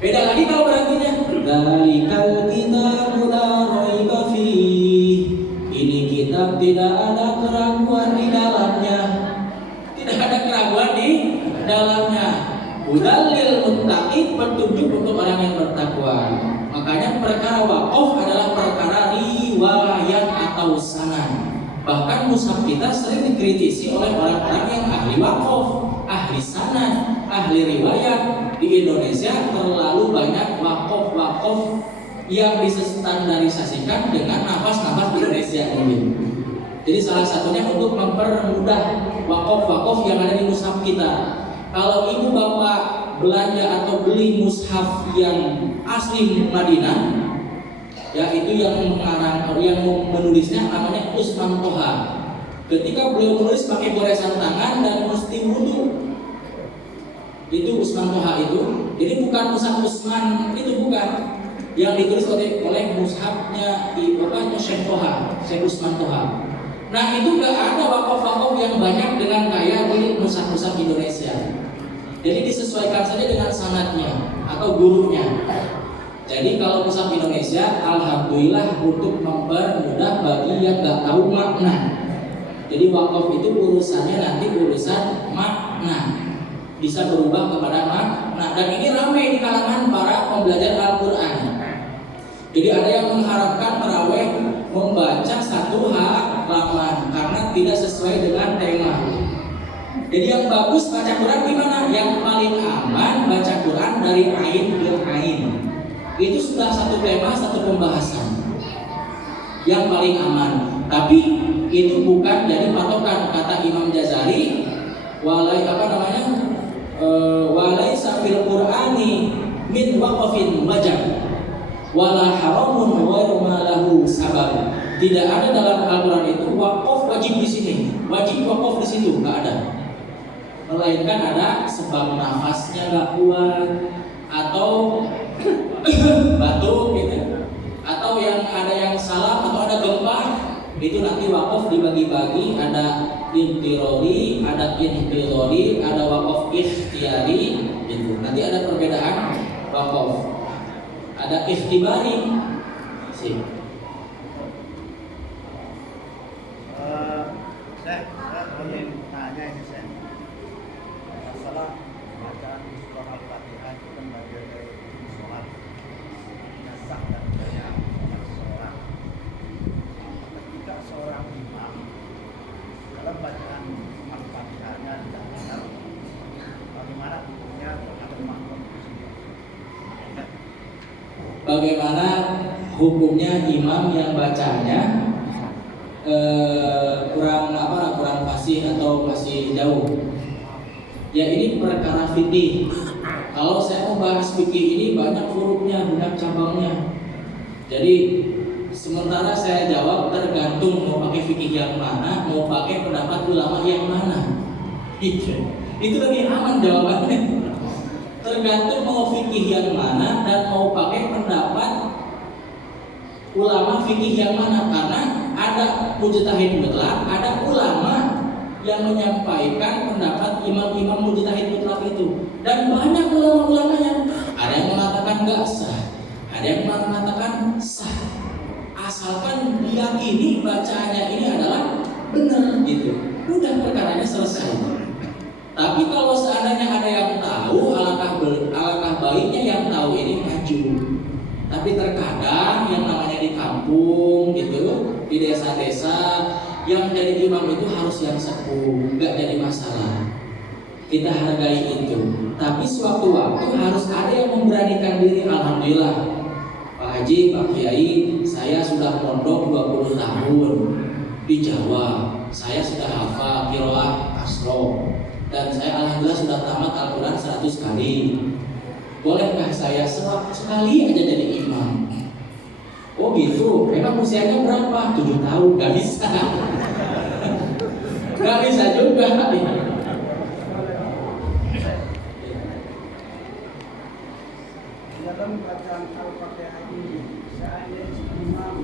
Beda lagi kalau berartinya Zalikal kitabul la raib fihi. Ini kitab tidak ada keraguan di dalamnya. Tidak ada keraguan di dalamnya. Hudal lil muttaqin, petunjuk untuk orang yang bertakwa. Makanya perkara wakaf adalah perkara riwayat atau sanad. Bahkan mushaf kita sering dikritisi oleh orang-orang yang ahli wakaf, ahli sanad, ahli riwayat. Di Indonesia terlalu banyak wakaf yang distandarisasikan dengan nafas-nafas Indonesia ini. Jadi salah satunya untuk mempermudah wakaf yang ada di mushaf kita. Kalau ibu bapak belanja atau beli mushaf yang asli Madinah, yaitu yang menulisnya namanya Usman Toha. Ketika beliau menulis pakai goresan tangan dan mesti wudu, itu Usman Toha itu. Jadi bukan mushaf Usman, itu bukan yang ditulis oleh mushafnya di bapaknya Syekh Toha, Syekh Usman Toha. Nah itu gak ada wakaf yang banyak dengan gaya di mushaf-mushaf Indonesia. Jadi disesuaikan saja dengan sanadnya atau gurunya. Jadi kalau mushaf Indonesia, alhamdulillah untuk mempermudah bagi yang gak tahu makna. Jadi wakaf itu urusannya nanti urusan makna, bisa berubah kepada makna. Dan ini ramai di kalangan para pembelajar Al-Quran. Jadi ada yang mengharapkan tarawih membaca satu halaman karena tidak sesuai dengan tema. Jadi yang bagus baca Quran gimana? Yang paling aman baca Quran dari ain ke ain. Itu sudah satu tema, satu pembahasan. Yang paling aman. Tapi itu bukan jadi patokan, kata Imam Jazari. Walai safil Qur'ani min waqafin wajab. Wala haramun ghairu ma lahu sabab. Tidak ada dalam Al-Qur'an itu wakaf wajib di sini, wajib wakaf di situ, enggak ada. Melainkan ada sebab nafasnya enggak kuat atau batuk gitu. Atau yang ada yang salah atau ada gempa, itu nanti wakaf dibagi-bagi, ada intirori, ada inhirori, ada wakaf ikhtiyari gitu. Nanti ada perbedaan wakaf. Ada ikhtibari sih. Saya ingin tanya ini saya. Masalah bacaan surah Al-Fatihah itu kan bagian dari sholat, sah dan tidaknya sholat. Ketika seorang imam dalam bacaan Al-Fatihahnya tidak benar, bagaimana hukumnya terhadap makmum? Bagaimana hukumnya imam yang bacanya kurang fasih atau masih jauh? Ya ini perkara fikih. Kalau saya mau bahas fikih ini banyak hurufnya, banyak cabangnya. Jadi Sementara saya jawab tergantung mau pakai fikih yang mana, mau pakai pendapat ulama yang mana. Itu lebih aman jawabannya. Tergantung mau fikih yang mana dan mau pakai pendapat ulama fikih yang mana, karena ada mujtahid mutlak, ada ulama yang menyampaikan pendapat imam-imam mujtahid mutlak itu, dan banyak ulama-ulama yang ada yang mengatakan nggak sah, ada yang mengatakan sah, asalkan diyakini bacaannya ini adalah benar gitu, udah perkaranya selesai. Tapi kalau seandainya ada yang tahu, alangkah baiknya yang tahu ini maju. Tapi terkadang yang namanya di kampung gitu, di desa-desa, yang jadi imam itu harus yang sepuh, nggak jadi masalah. Kita hargai itu. Tapi sewaktu-waktu harus ada yang memberanikan diri. Alhamdulillah, Pak Haji, Pak Kiai, saya sudah mondok 20 tahun di Jawa. Saya sudah hafal qiraah kasroh. Dan saya alhamdulillah sudah tamat Al-Quran 100 kali. Bolehkah saya sekali aja jadi imam? Oh gitu, memang usianya berapa? 7 tahun, gak bisa. Gak bisa juga. Dalam bacaan Al-Fatihah ini, saya imam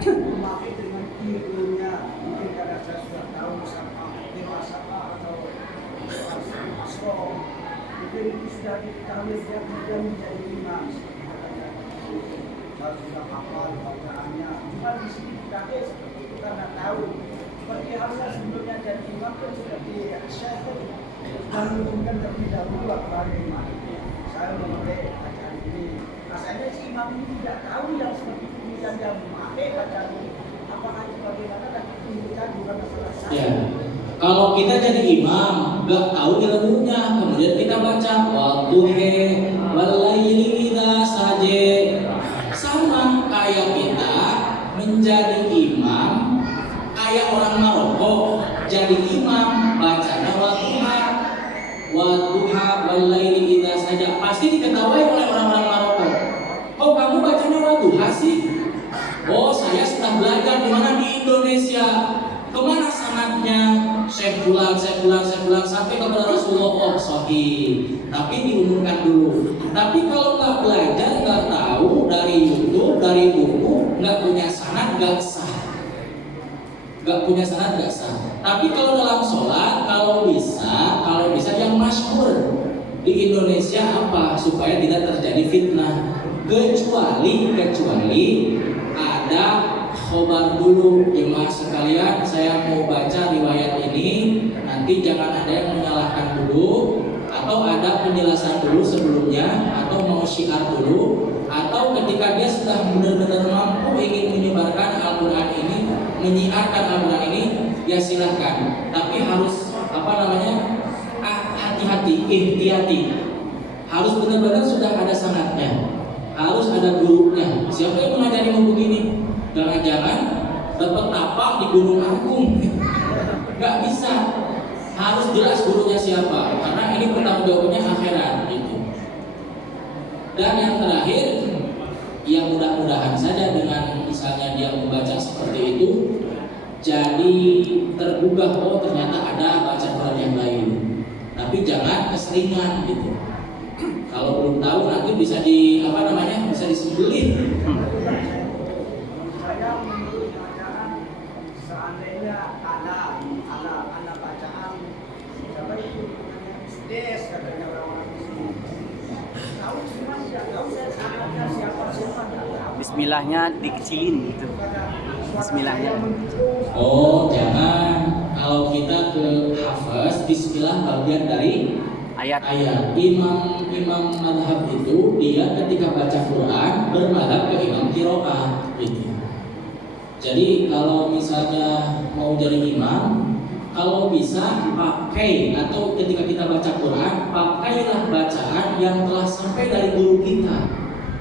memakai dengan ilmunya, mungkin karena saya sudah tahu masalah atau asal, mungkin itu sudah diketahui dia kemudian menjadi imam. Saya sudah hafal bacaannya, cuma di sini dikakai seperti itu karena tahu. Seperti halnya sebelumnya jadi imam kan sudah syekh dan mungkin terlebih dahulu kepada imam. Saya memakai bacaan ini. Rasanya si imam ini tidak tahu yang seperti ini dan yang memakai bacaan ini. Apakah itu bagaimana dan itu bukan masalah saya. Ya. Kalau kita jadi imam, gak tahu ilmunya, kemudian kita baca wadduhe walaili idza saje, sama kayak kita menjadi imam, kayak orang Maroko jadi imam bacanya wadduha walaili idza saja, pasti diketahui oleh orang-orang Maroko. Oh, kamu bacanya wadduha sih? Oh, saya sudah belajar di mana di Indonesia. Kemana sanadnya? Syekh Fulan sampai kepada Rasulullah sahih. Tapi diumumkan dulu. Tapi kalau nggak belajar, nggak tahu dari YouTube, dari buku, nggak punya sanad, nggak sah. Nggak punya sanad, nggak sah. Tapi kalau dalam sholat, kalau bisa yang masyhur di Indonesia apa? Supaya tidak terjadi fitnah. Kecuali ada khobar dulu. Jemaah sekalian, saya mau baca riwayat ini, nanti jangan ada yang menyalahkan dulu, atau ada penjelasan dulu sebelumnya, atau mau syiar dulu, atau ketika dia sudah benar-benar mampu ingin menyebarkan Al-Quran ini, menyiarkan Al-Quran ini, ya silahkan. Tapi harus hati-hati, ihtiyati. Harus benar-benar sudah ada sanadnya, harus ada gurunya. Siapa yang mengajarimu begini? Jangan-jangan dapat tapak di Gunung Agung. Nggak bisa. Harus jelas gurunya siapa, karena ini pertanggungjawabannya akhirat gitu. Dan yang terakhir, yang mudah-mudahan saja dengan misalnya dia membaca seperti itu, jadi tergugah, oh ternyata ada baca Quran yang lain. Tapi jangan keseringan gitu. Kalau belum tahu nanti bisa bisa disembelih. Saya menurut bacaan, seandainya anak bacaan, siapa itu des katanya orang-orang di sini. Tahu cuma tidak tahu saya anaknya siapa tidak tahu. Bismillahnya dikecilin gitu. Bismillahnya. Oh jangan. Kalau kita ke hafaz, Bismillah bagian dari ayat. Imam madhab itu dia ketika baca Quran bermadhab ke imam qiraah gitu. Jadi kalau misalnya mau jadi imam, kalau bisa pakai, atau ketika kita baca Quran, pakailah bacaan yang telah sampai dari guru kita,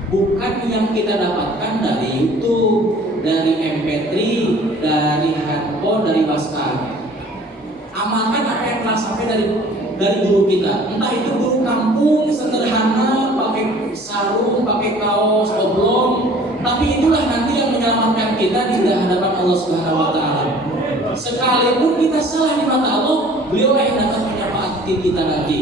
bukan yang kita dapatkan dari YouTube, dari MP3, dari handphone, dari WhatsApp. Amalkan apa yang telah sampai dari guru kita, entah itu guru kampung sederhana pakai sarung, pakai kaos oblong, tapi itulah nanti yang menyelamatkan kita di hadapan Allah Subhanahu wa taala. Sekalipun kita salah di mata Allah, beliau yang dapat menyelamatkan kita nanti.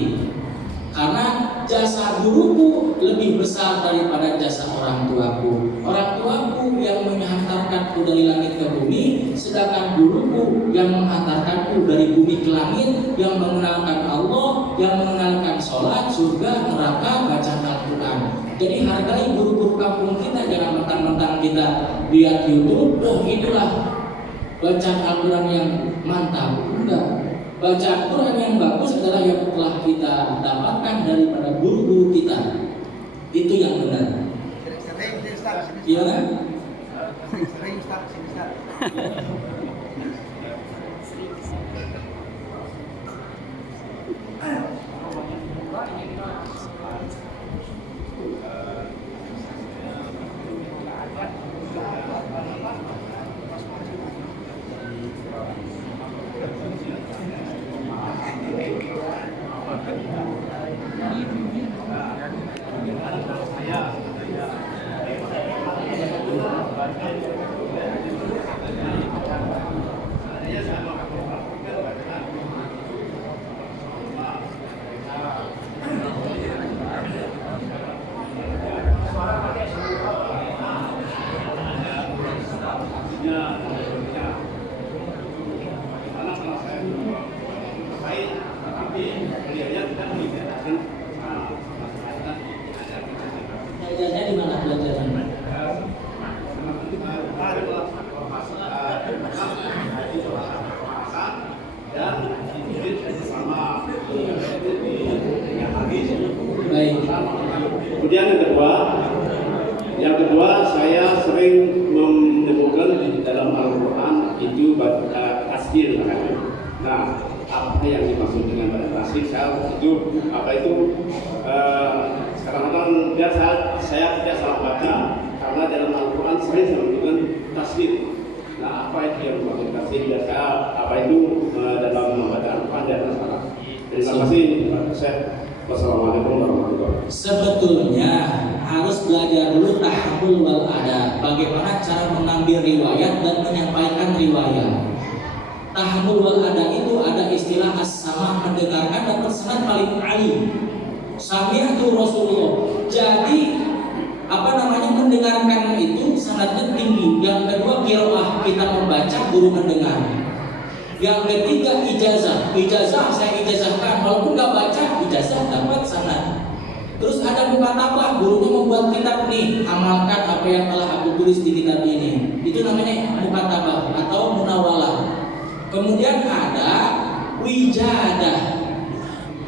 Karena jasa guruku lebih besar daripada jasa orang tuaku. Orang tuaku yang menghantarkanku dari langit ke bumi, sedangkan guruku yang menghantarkanku dari bumi ke langit, yang mengenalkan Allah, yang mengenalkan sholat, surga, neraka, baca Al-Quran. Jadi hargai guru-guru kampung kita, jangan mentang-mentang kita lihat YouTube, oh inilah bacaan Al-Quran yang mantap. Enggak. Bacaan Quran yang bagus adalah yang telah kita dapatkan daripada guru-guru kita. Itu yang benar. Iya kan? Sering Ustaz. Belajarnya di mana belajarnya? Baik. Kemudian yang kedua saya sering menemukan di dalam Al-Quran itu tasbih. Nah, apa yang dimaksud dengan tasbih? Itu apa itu? Kadang-kadang saya tidak salah baca karena dalam Al-Quran sering menemukan tasbih. Nah, apa itu yang dimaksud tasbih? Apa itu dalam membaca Al-Quran dan salah. Terima kasih, Syekh. Wassalamualaikum warahmatullahi wabarakatuh. Sebetulnya harus belajar dulu tahammul wal ada. Bagaimana cara mengambil riwayat dan menyampaikan riwayat. Tahammul wal ada itu ada istilah as-sama, mendengarkan dan tersenat paling alim. Sami'tu Rasulullah. Jadi mendengarkan itu sangatnya tinggi. Yang kedua qiraah, kita membaca, guru mendengar. Yang ketiga ijazah saya ijazahkan, walaupun nggak baca ijazah dapat sanad. Terus ada mukatabah, gurunya membuat kitab nih, amalkan apa yang telah aku tulis di kitab ini. Itu namanya mukatabah atau munawalah. Kemudian ada wijadah.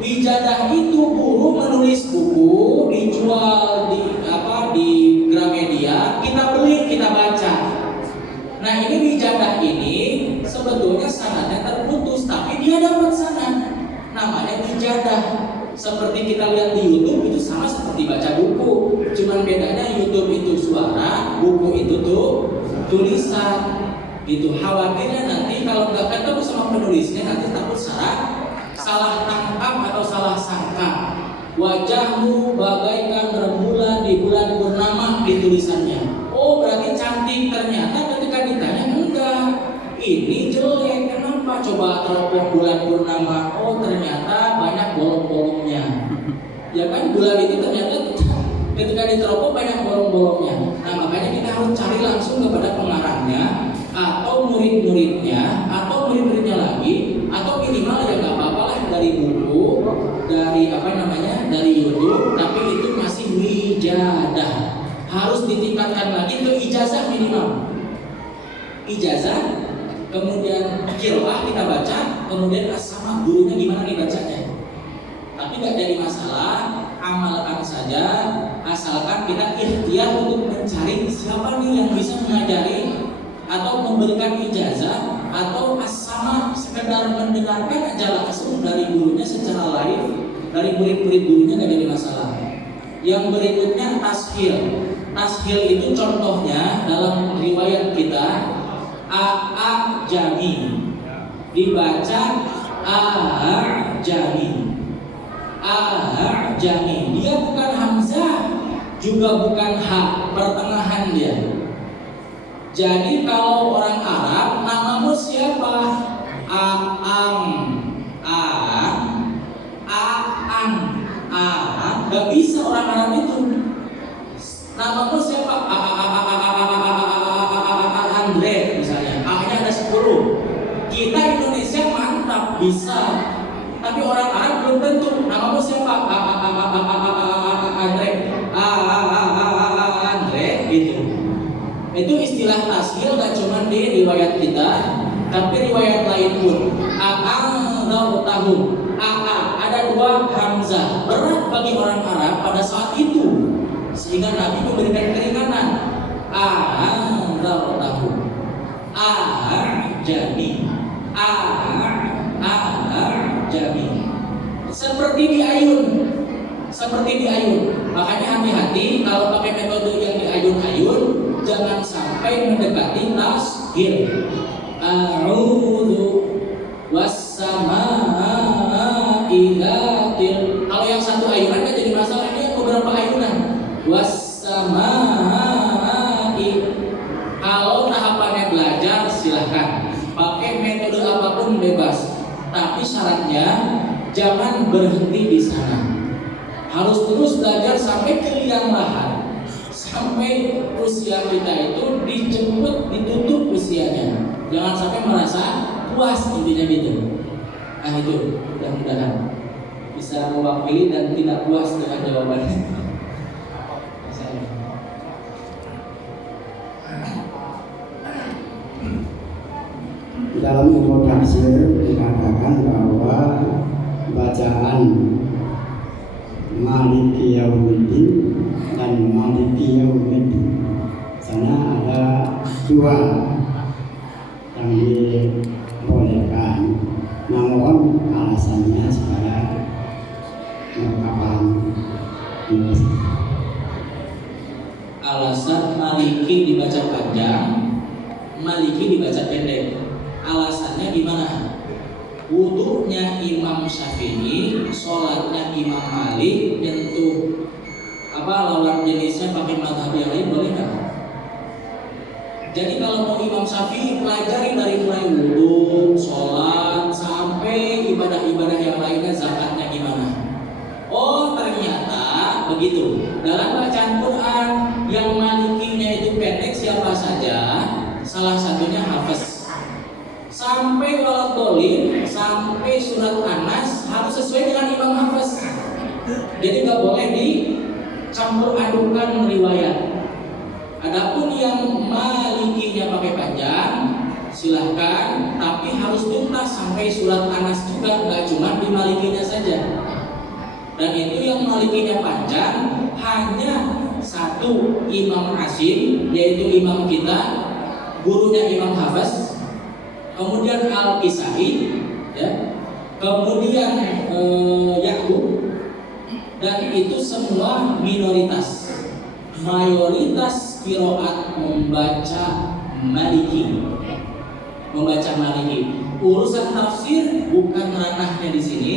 Wijadah itu guru menulis buku, dijual di Gramedia, kita beli, kita baca. Nah ini wijadah ini sebetulnya sanadnya terputus, tapi dia dapat sanad. Namanya wijadah. Seperti kita lihat di YouTube itu sama seperti baca buku. Cuman bedanya YouTube itu suara, buku itu tuh tulisan. Gitu. Khawatirnya nanti kalau nggak ketemu sama penulisnya nanti takut salah tangkap atau salah sangka. Wajahmu bagaikan rembulan di bulan purnama di tulisannya. Oh berarti cantik, ternyata ketika ditanya enggak, ini jelek. Kenapa? Coba teropong bulan purnama. Oh ternyata banyak bolong-bolongnya. Ya kan bulan itu ternyata ketika diteropong banyak bolong-bolongnya. Nah makanya kita harus cari langsung kepada pengarangnya atau murid-muridnya atau murid-muridnya lagi atau minimal ya nggak apa-apa lah dari buku, dari dari YouTube, tapi itu masih wijadah. Harus ditingkatkan lagi ke ijazah minimal. Ijazah, kemudian qiraah kita baca, kemudian sama gurunya gimana nih bacanya. Tapi nggak jadi masalah, amalkan saja, asalkan kita ikhtiar untuk mencari siapa nih yang bisa mengajari atau memberikan ijazah atau sama sekedar mendengarkan aja langsung dari gurunya secara live, dari murid-murid gurunya nggak jadi masalah. Yang berikutnya tashil. Tashil itu contohnya dalam riwayat kita A'ajami, dibaca A'ajami. A'ajami, dia bukan hamzah, juga bukan ha, pertengahan dia. Jadi kalau orang Arab, namamu siapa? Aam, gak bisa orang Arab itu. Namamu siapa? Andre misalnya. A-nya ada 10. Kita Indonesia mantap bisa. Tapi orang Arab belum tentu. Namamu siapa? Andre. Andre gitu. Itu istilah tasyil gak cuma di riwayat kita, tapi riwayat lain pun. Tahun. Ada 2 hamzah. Berat bagi orang Arab pada saat itu, sehingga Nabi memberikan keringanan. Tahun. Jami. Jami. Seperti di ayun. Makanya hati-hati kalau pakai metode yang di ayun-ayun, jangan sampai mendekati tasghir. A'udzu was-samaa'i dzatil. Kalau yang satu ayunan kan jadi masalah, ini beberapa ayunan. Was-samaa'i. Kalau tahapannya belajar silahkan pakai metode apapun bebas, tapi syaratnya jangan berhenti di sana. Harus terus belajar sampai ke liang lahat, sampai usia kita itu dijemput, ditutup usianya. Jangan sampai merasa puas, intinya gitu. Nah itu mudah-mudahan bisa mewakili dan tidak puas dengan jawabannya. Dalam ilmu tafsir dikatakan bahwa bacaan Maliki Yaumiddin dan Maliki Yaumiddin sana ada 2 yang dibolehkan, namun alasannya secara kapan. Alasan Maliki dibaca panjang, Maliki dibaca pendek. Alasannya gimana? Wudunya Imam Syafi'i, sholatnya Imam Malik, nyentuh lawan jenisnya pakai mazhab yang lain boleh nggak? Jadi kalau mau Imam Syafi'i pelajari dari mulai wudu, sholat sampai ibadah-ibadah yang lainnya, zakatnya gimana? Oh ternyata begitu. Dalam bacaan Quran yang Malikinya itu pendek siapa saja? Salah satunya Hafiz. Sampai waladhdallin, sampai surat Anas harus sesuai dengan Imam Hafiz. Jadi nggak boleh dicampur adukan riwayat. Adapun yang Malikinya pakai panjang, silahkan, tapi harus tuntas sampai surat Anas juga, nggak cuma di Malikinya saja. Dan itu yang Malikinya panjang hanya 1 Imam Asim, yaitu imam kita, gurunya Imam Hafiz. Kemudian Al-Kisai, ya, kemudian Yakub, dan itu semua minoritas. Mayoritas qiraat membaca Maliki. Urusan tafsir bukan ranahnya di sini,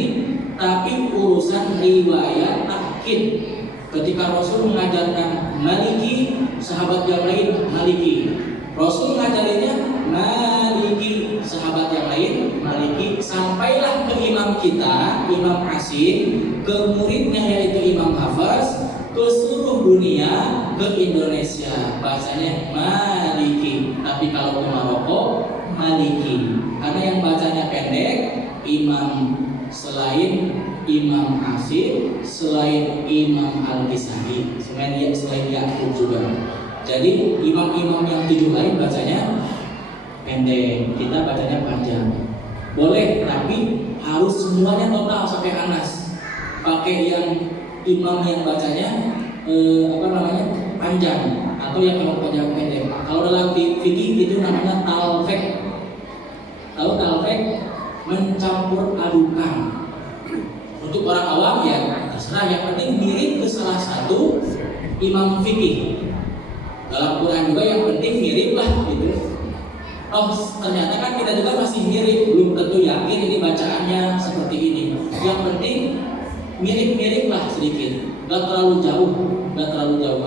tapi urusan riwayat takkid. Ketika Rasul mengajarkan Maliki, sahabat yang lain Maliki. Rasul ngajarinya Maliki, sahabat yang lain Maliki. Sampailah ke imam kita, Imam Asim, ke muridnya yaitu Imam Hafiz, ke seluruh dunia, ke Indonesia bacanya Maliki. Tapi kalau ke Maroko Maliki, karena yang bacanya pendek, imam selain Imam Asim, selain Imam Al-Kisai, selain Yakub juga. Jadi imam-imam yang 7 lain bacanya pendek, kita bacanya panjang. Boleh, tapi harus semuanya total sampai Anas. Pakai yang imam yang bacanya panjang, atau yang panjang pendek. Kalau dalam fikih itu namanya talfek. Tahu talfek? Mencampur adukan. Untuk orang awam ya terserah, yang penting mirip ke salah satu imam fikih. Dalam Quran juga yang penting mirip lah gitu. Oh ternyata kan kita juga masih mirip, belum tentu yakin ini bacaannya seperti ini. Yang penting mirip-mirip lah sedikit, gak terlalu jauh.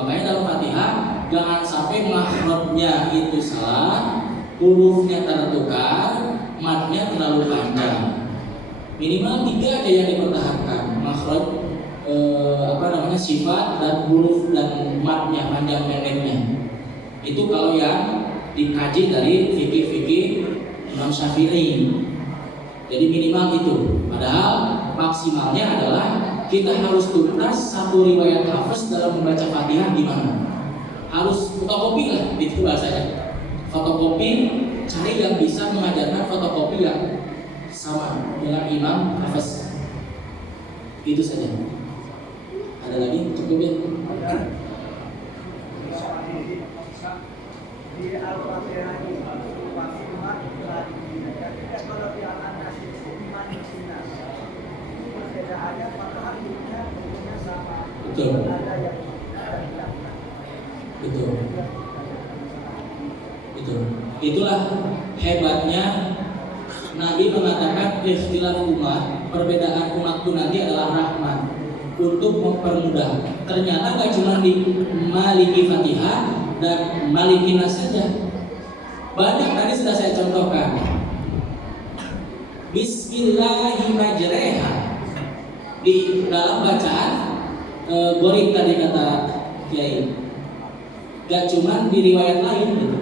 Makanya dalam Fatihah jangan sampai makhrajnya itu salah, hurufnya tertukar, matnya terlalu panjang. Minimal 3 aja yang dipertahankan, makhraj, sifat dan huruf dan matnya panjang pendeknya. Itu kalau yang dikaji dari fikih-fikih Imam Syafi'i. Jadi minimal itu. Padahal maksimalnya adalah kita harus tuntas satu riwayat hafaz dalam membaca Fatihah gimana. Harus fotokopi lah, itu bahasanya. Fotokopi, cari yang bisa mengajarkan fotokopi yang sama dengan Imam Hafaz. Itu saja. Ada lagi? Cukup ya? Di Al-Fatihah ini Fatimah ketika kalau di Al-Anas itu Manisina perbedaannya padahal bunyinya sama. Betul. Ada yang Betul. Betul. Itulah hebatnya Nabi mengatakan ikhtilaf umat, perbedaan umat itu nanti adalah rahmat untuk mempermudah. Ternyata gak cuma di Maliki Fatihah dan Malikina saja. Banyak tadi sudah saya contohkan. Bismillahirrahmanirrahim di dalam bacaan Gorik tadi kata Kiai. Gak cuma di riwayat lain gitu.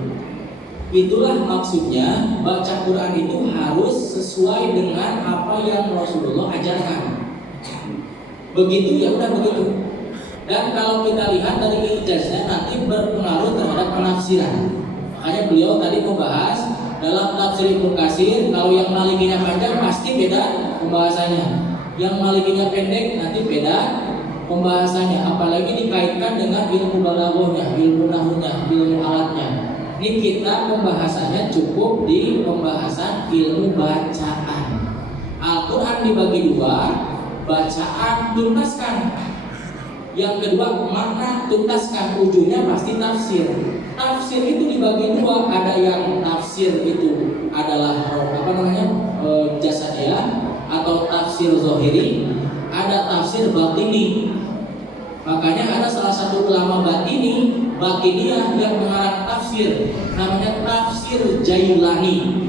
Itulah maksudnya baca Quran itu harus sesuai dengan apa yang Rasulullah ajarkan. Begitu ya udah begitu. Dan kalau kita lihat dari ijazahnya nanti berpengaruh terhadap penafsiran. Makanya beliau tadi membahas dalam tafsir Ibnu Katsir, kalau yang malikinya panjang pasti beda pembahasannya. Yang malikinya pendek nanti beda pembahasannya. Apalagi dikaitkan dengan ilmu balaghahnya, ilmu nahwunya, ilmu alatnya. Ini kita pembahasannya cukup di pembahasan ilmu bacaan. Al-Quran dibagi 2, bacaan tuntaskan. Yang kedua makna tuntaskan, ujungnya pasti tafsir. Tafsir itu dibagi 2, ada yang tafsir itu adalah jasadiyah atau tafsir zahiri, ada tafsir batini. Makanya ada salah satu ulama batiniyah yang mengarang tafsir, namanya tafsir Jailani.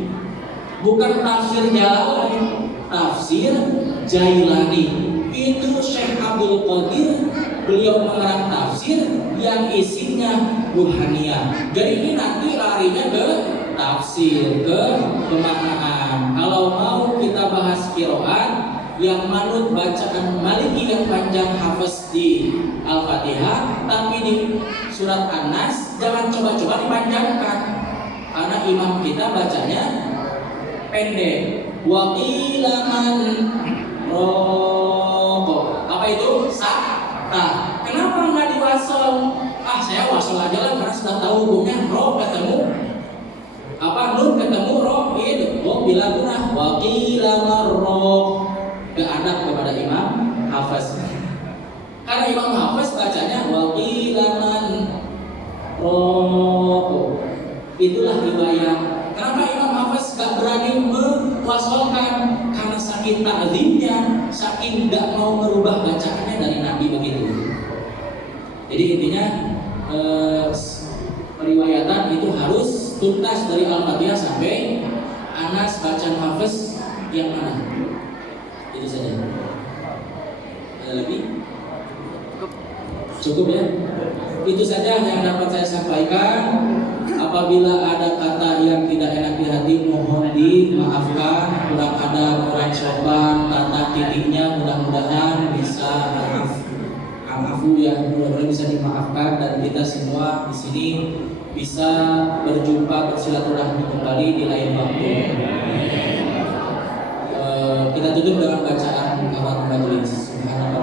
Bukan tafsir Jalalain, tafsir Jailani. Itu Syekh Abdul Qadir, beliau mengarang tafsir yang isinya ruhaniyah. Jadi ini nanti larinya ke tafsir, ke pemaknaan. Kalau mau kita bahas qiraat, yang manut bacaan Maliki yang panjang hafaz di Al-Fatihah, tapi di surat An-Nas jangan coba-coba dipanjangkan, karena imam kita bacanya pendek. Wa qila man roko. Apa itu? Sakta. Kenapa nggak diwasol? Saya wasol aja lah karena sudah tahu hukumnya. Ro ketemu nun ketemu ro ini. Bila gunah wa qila marro. Keadab kepada Imam Hafaz. Karena Imam Hafaz bacanya waqilaman roko. Itulah riwayat. Kenapa Imam Hafaz gak berani mewasolkan? Karena saking ta'zimnya, saking gak mau merubah bacaannya dari Nabi begitu. Jadi intinya periwayatan itu harus tuntas dari Al-Fatihah sampai Anas bacaan Hafaz yang mana? Itu saja. Ada lagi? Cukup ya? Itu saja yang dapat saya sampaikan. Apabila ada kata yang tidak enak di hati, mohon dimaafkan. Kurang ada, kurang sopan, tata titiknya mudah-mudahan bisa afu ya, mudah-mudahan bisa dimaafkan dan kita semua di sini bisa berjumpa bersilaturahmi kembali di lain waktu. Kita tutup dengan bacaan kafaratul majelis. Subhanallah.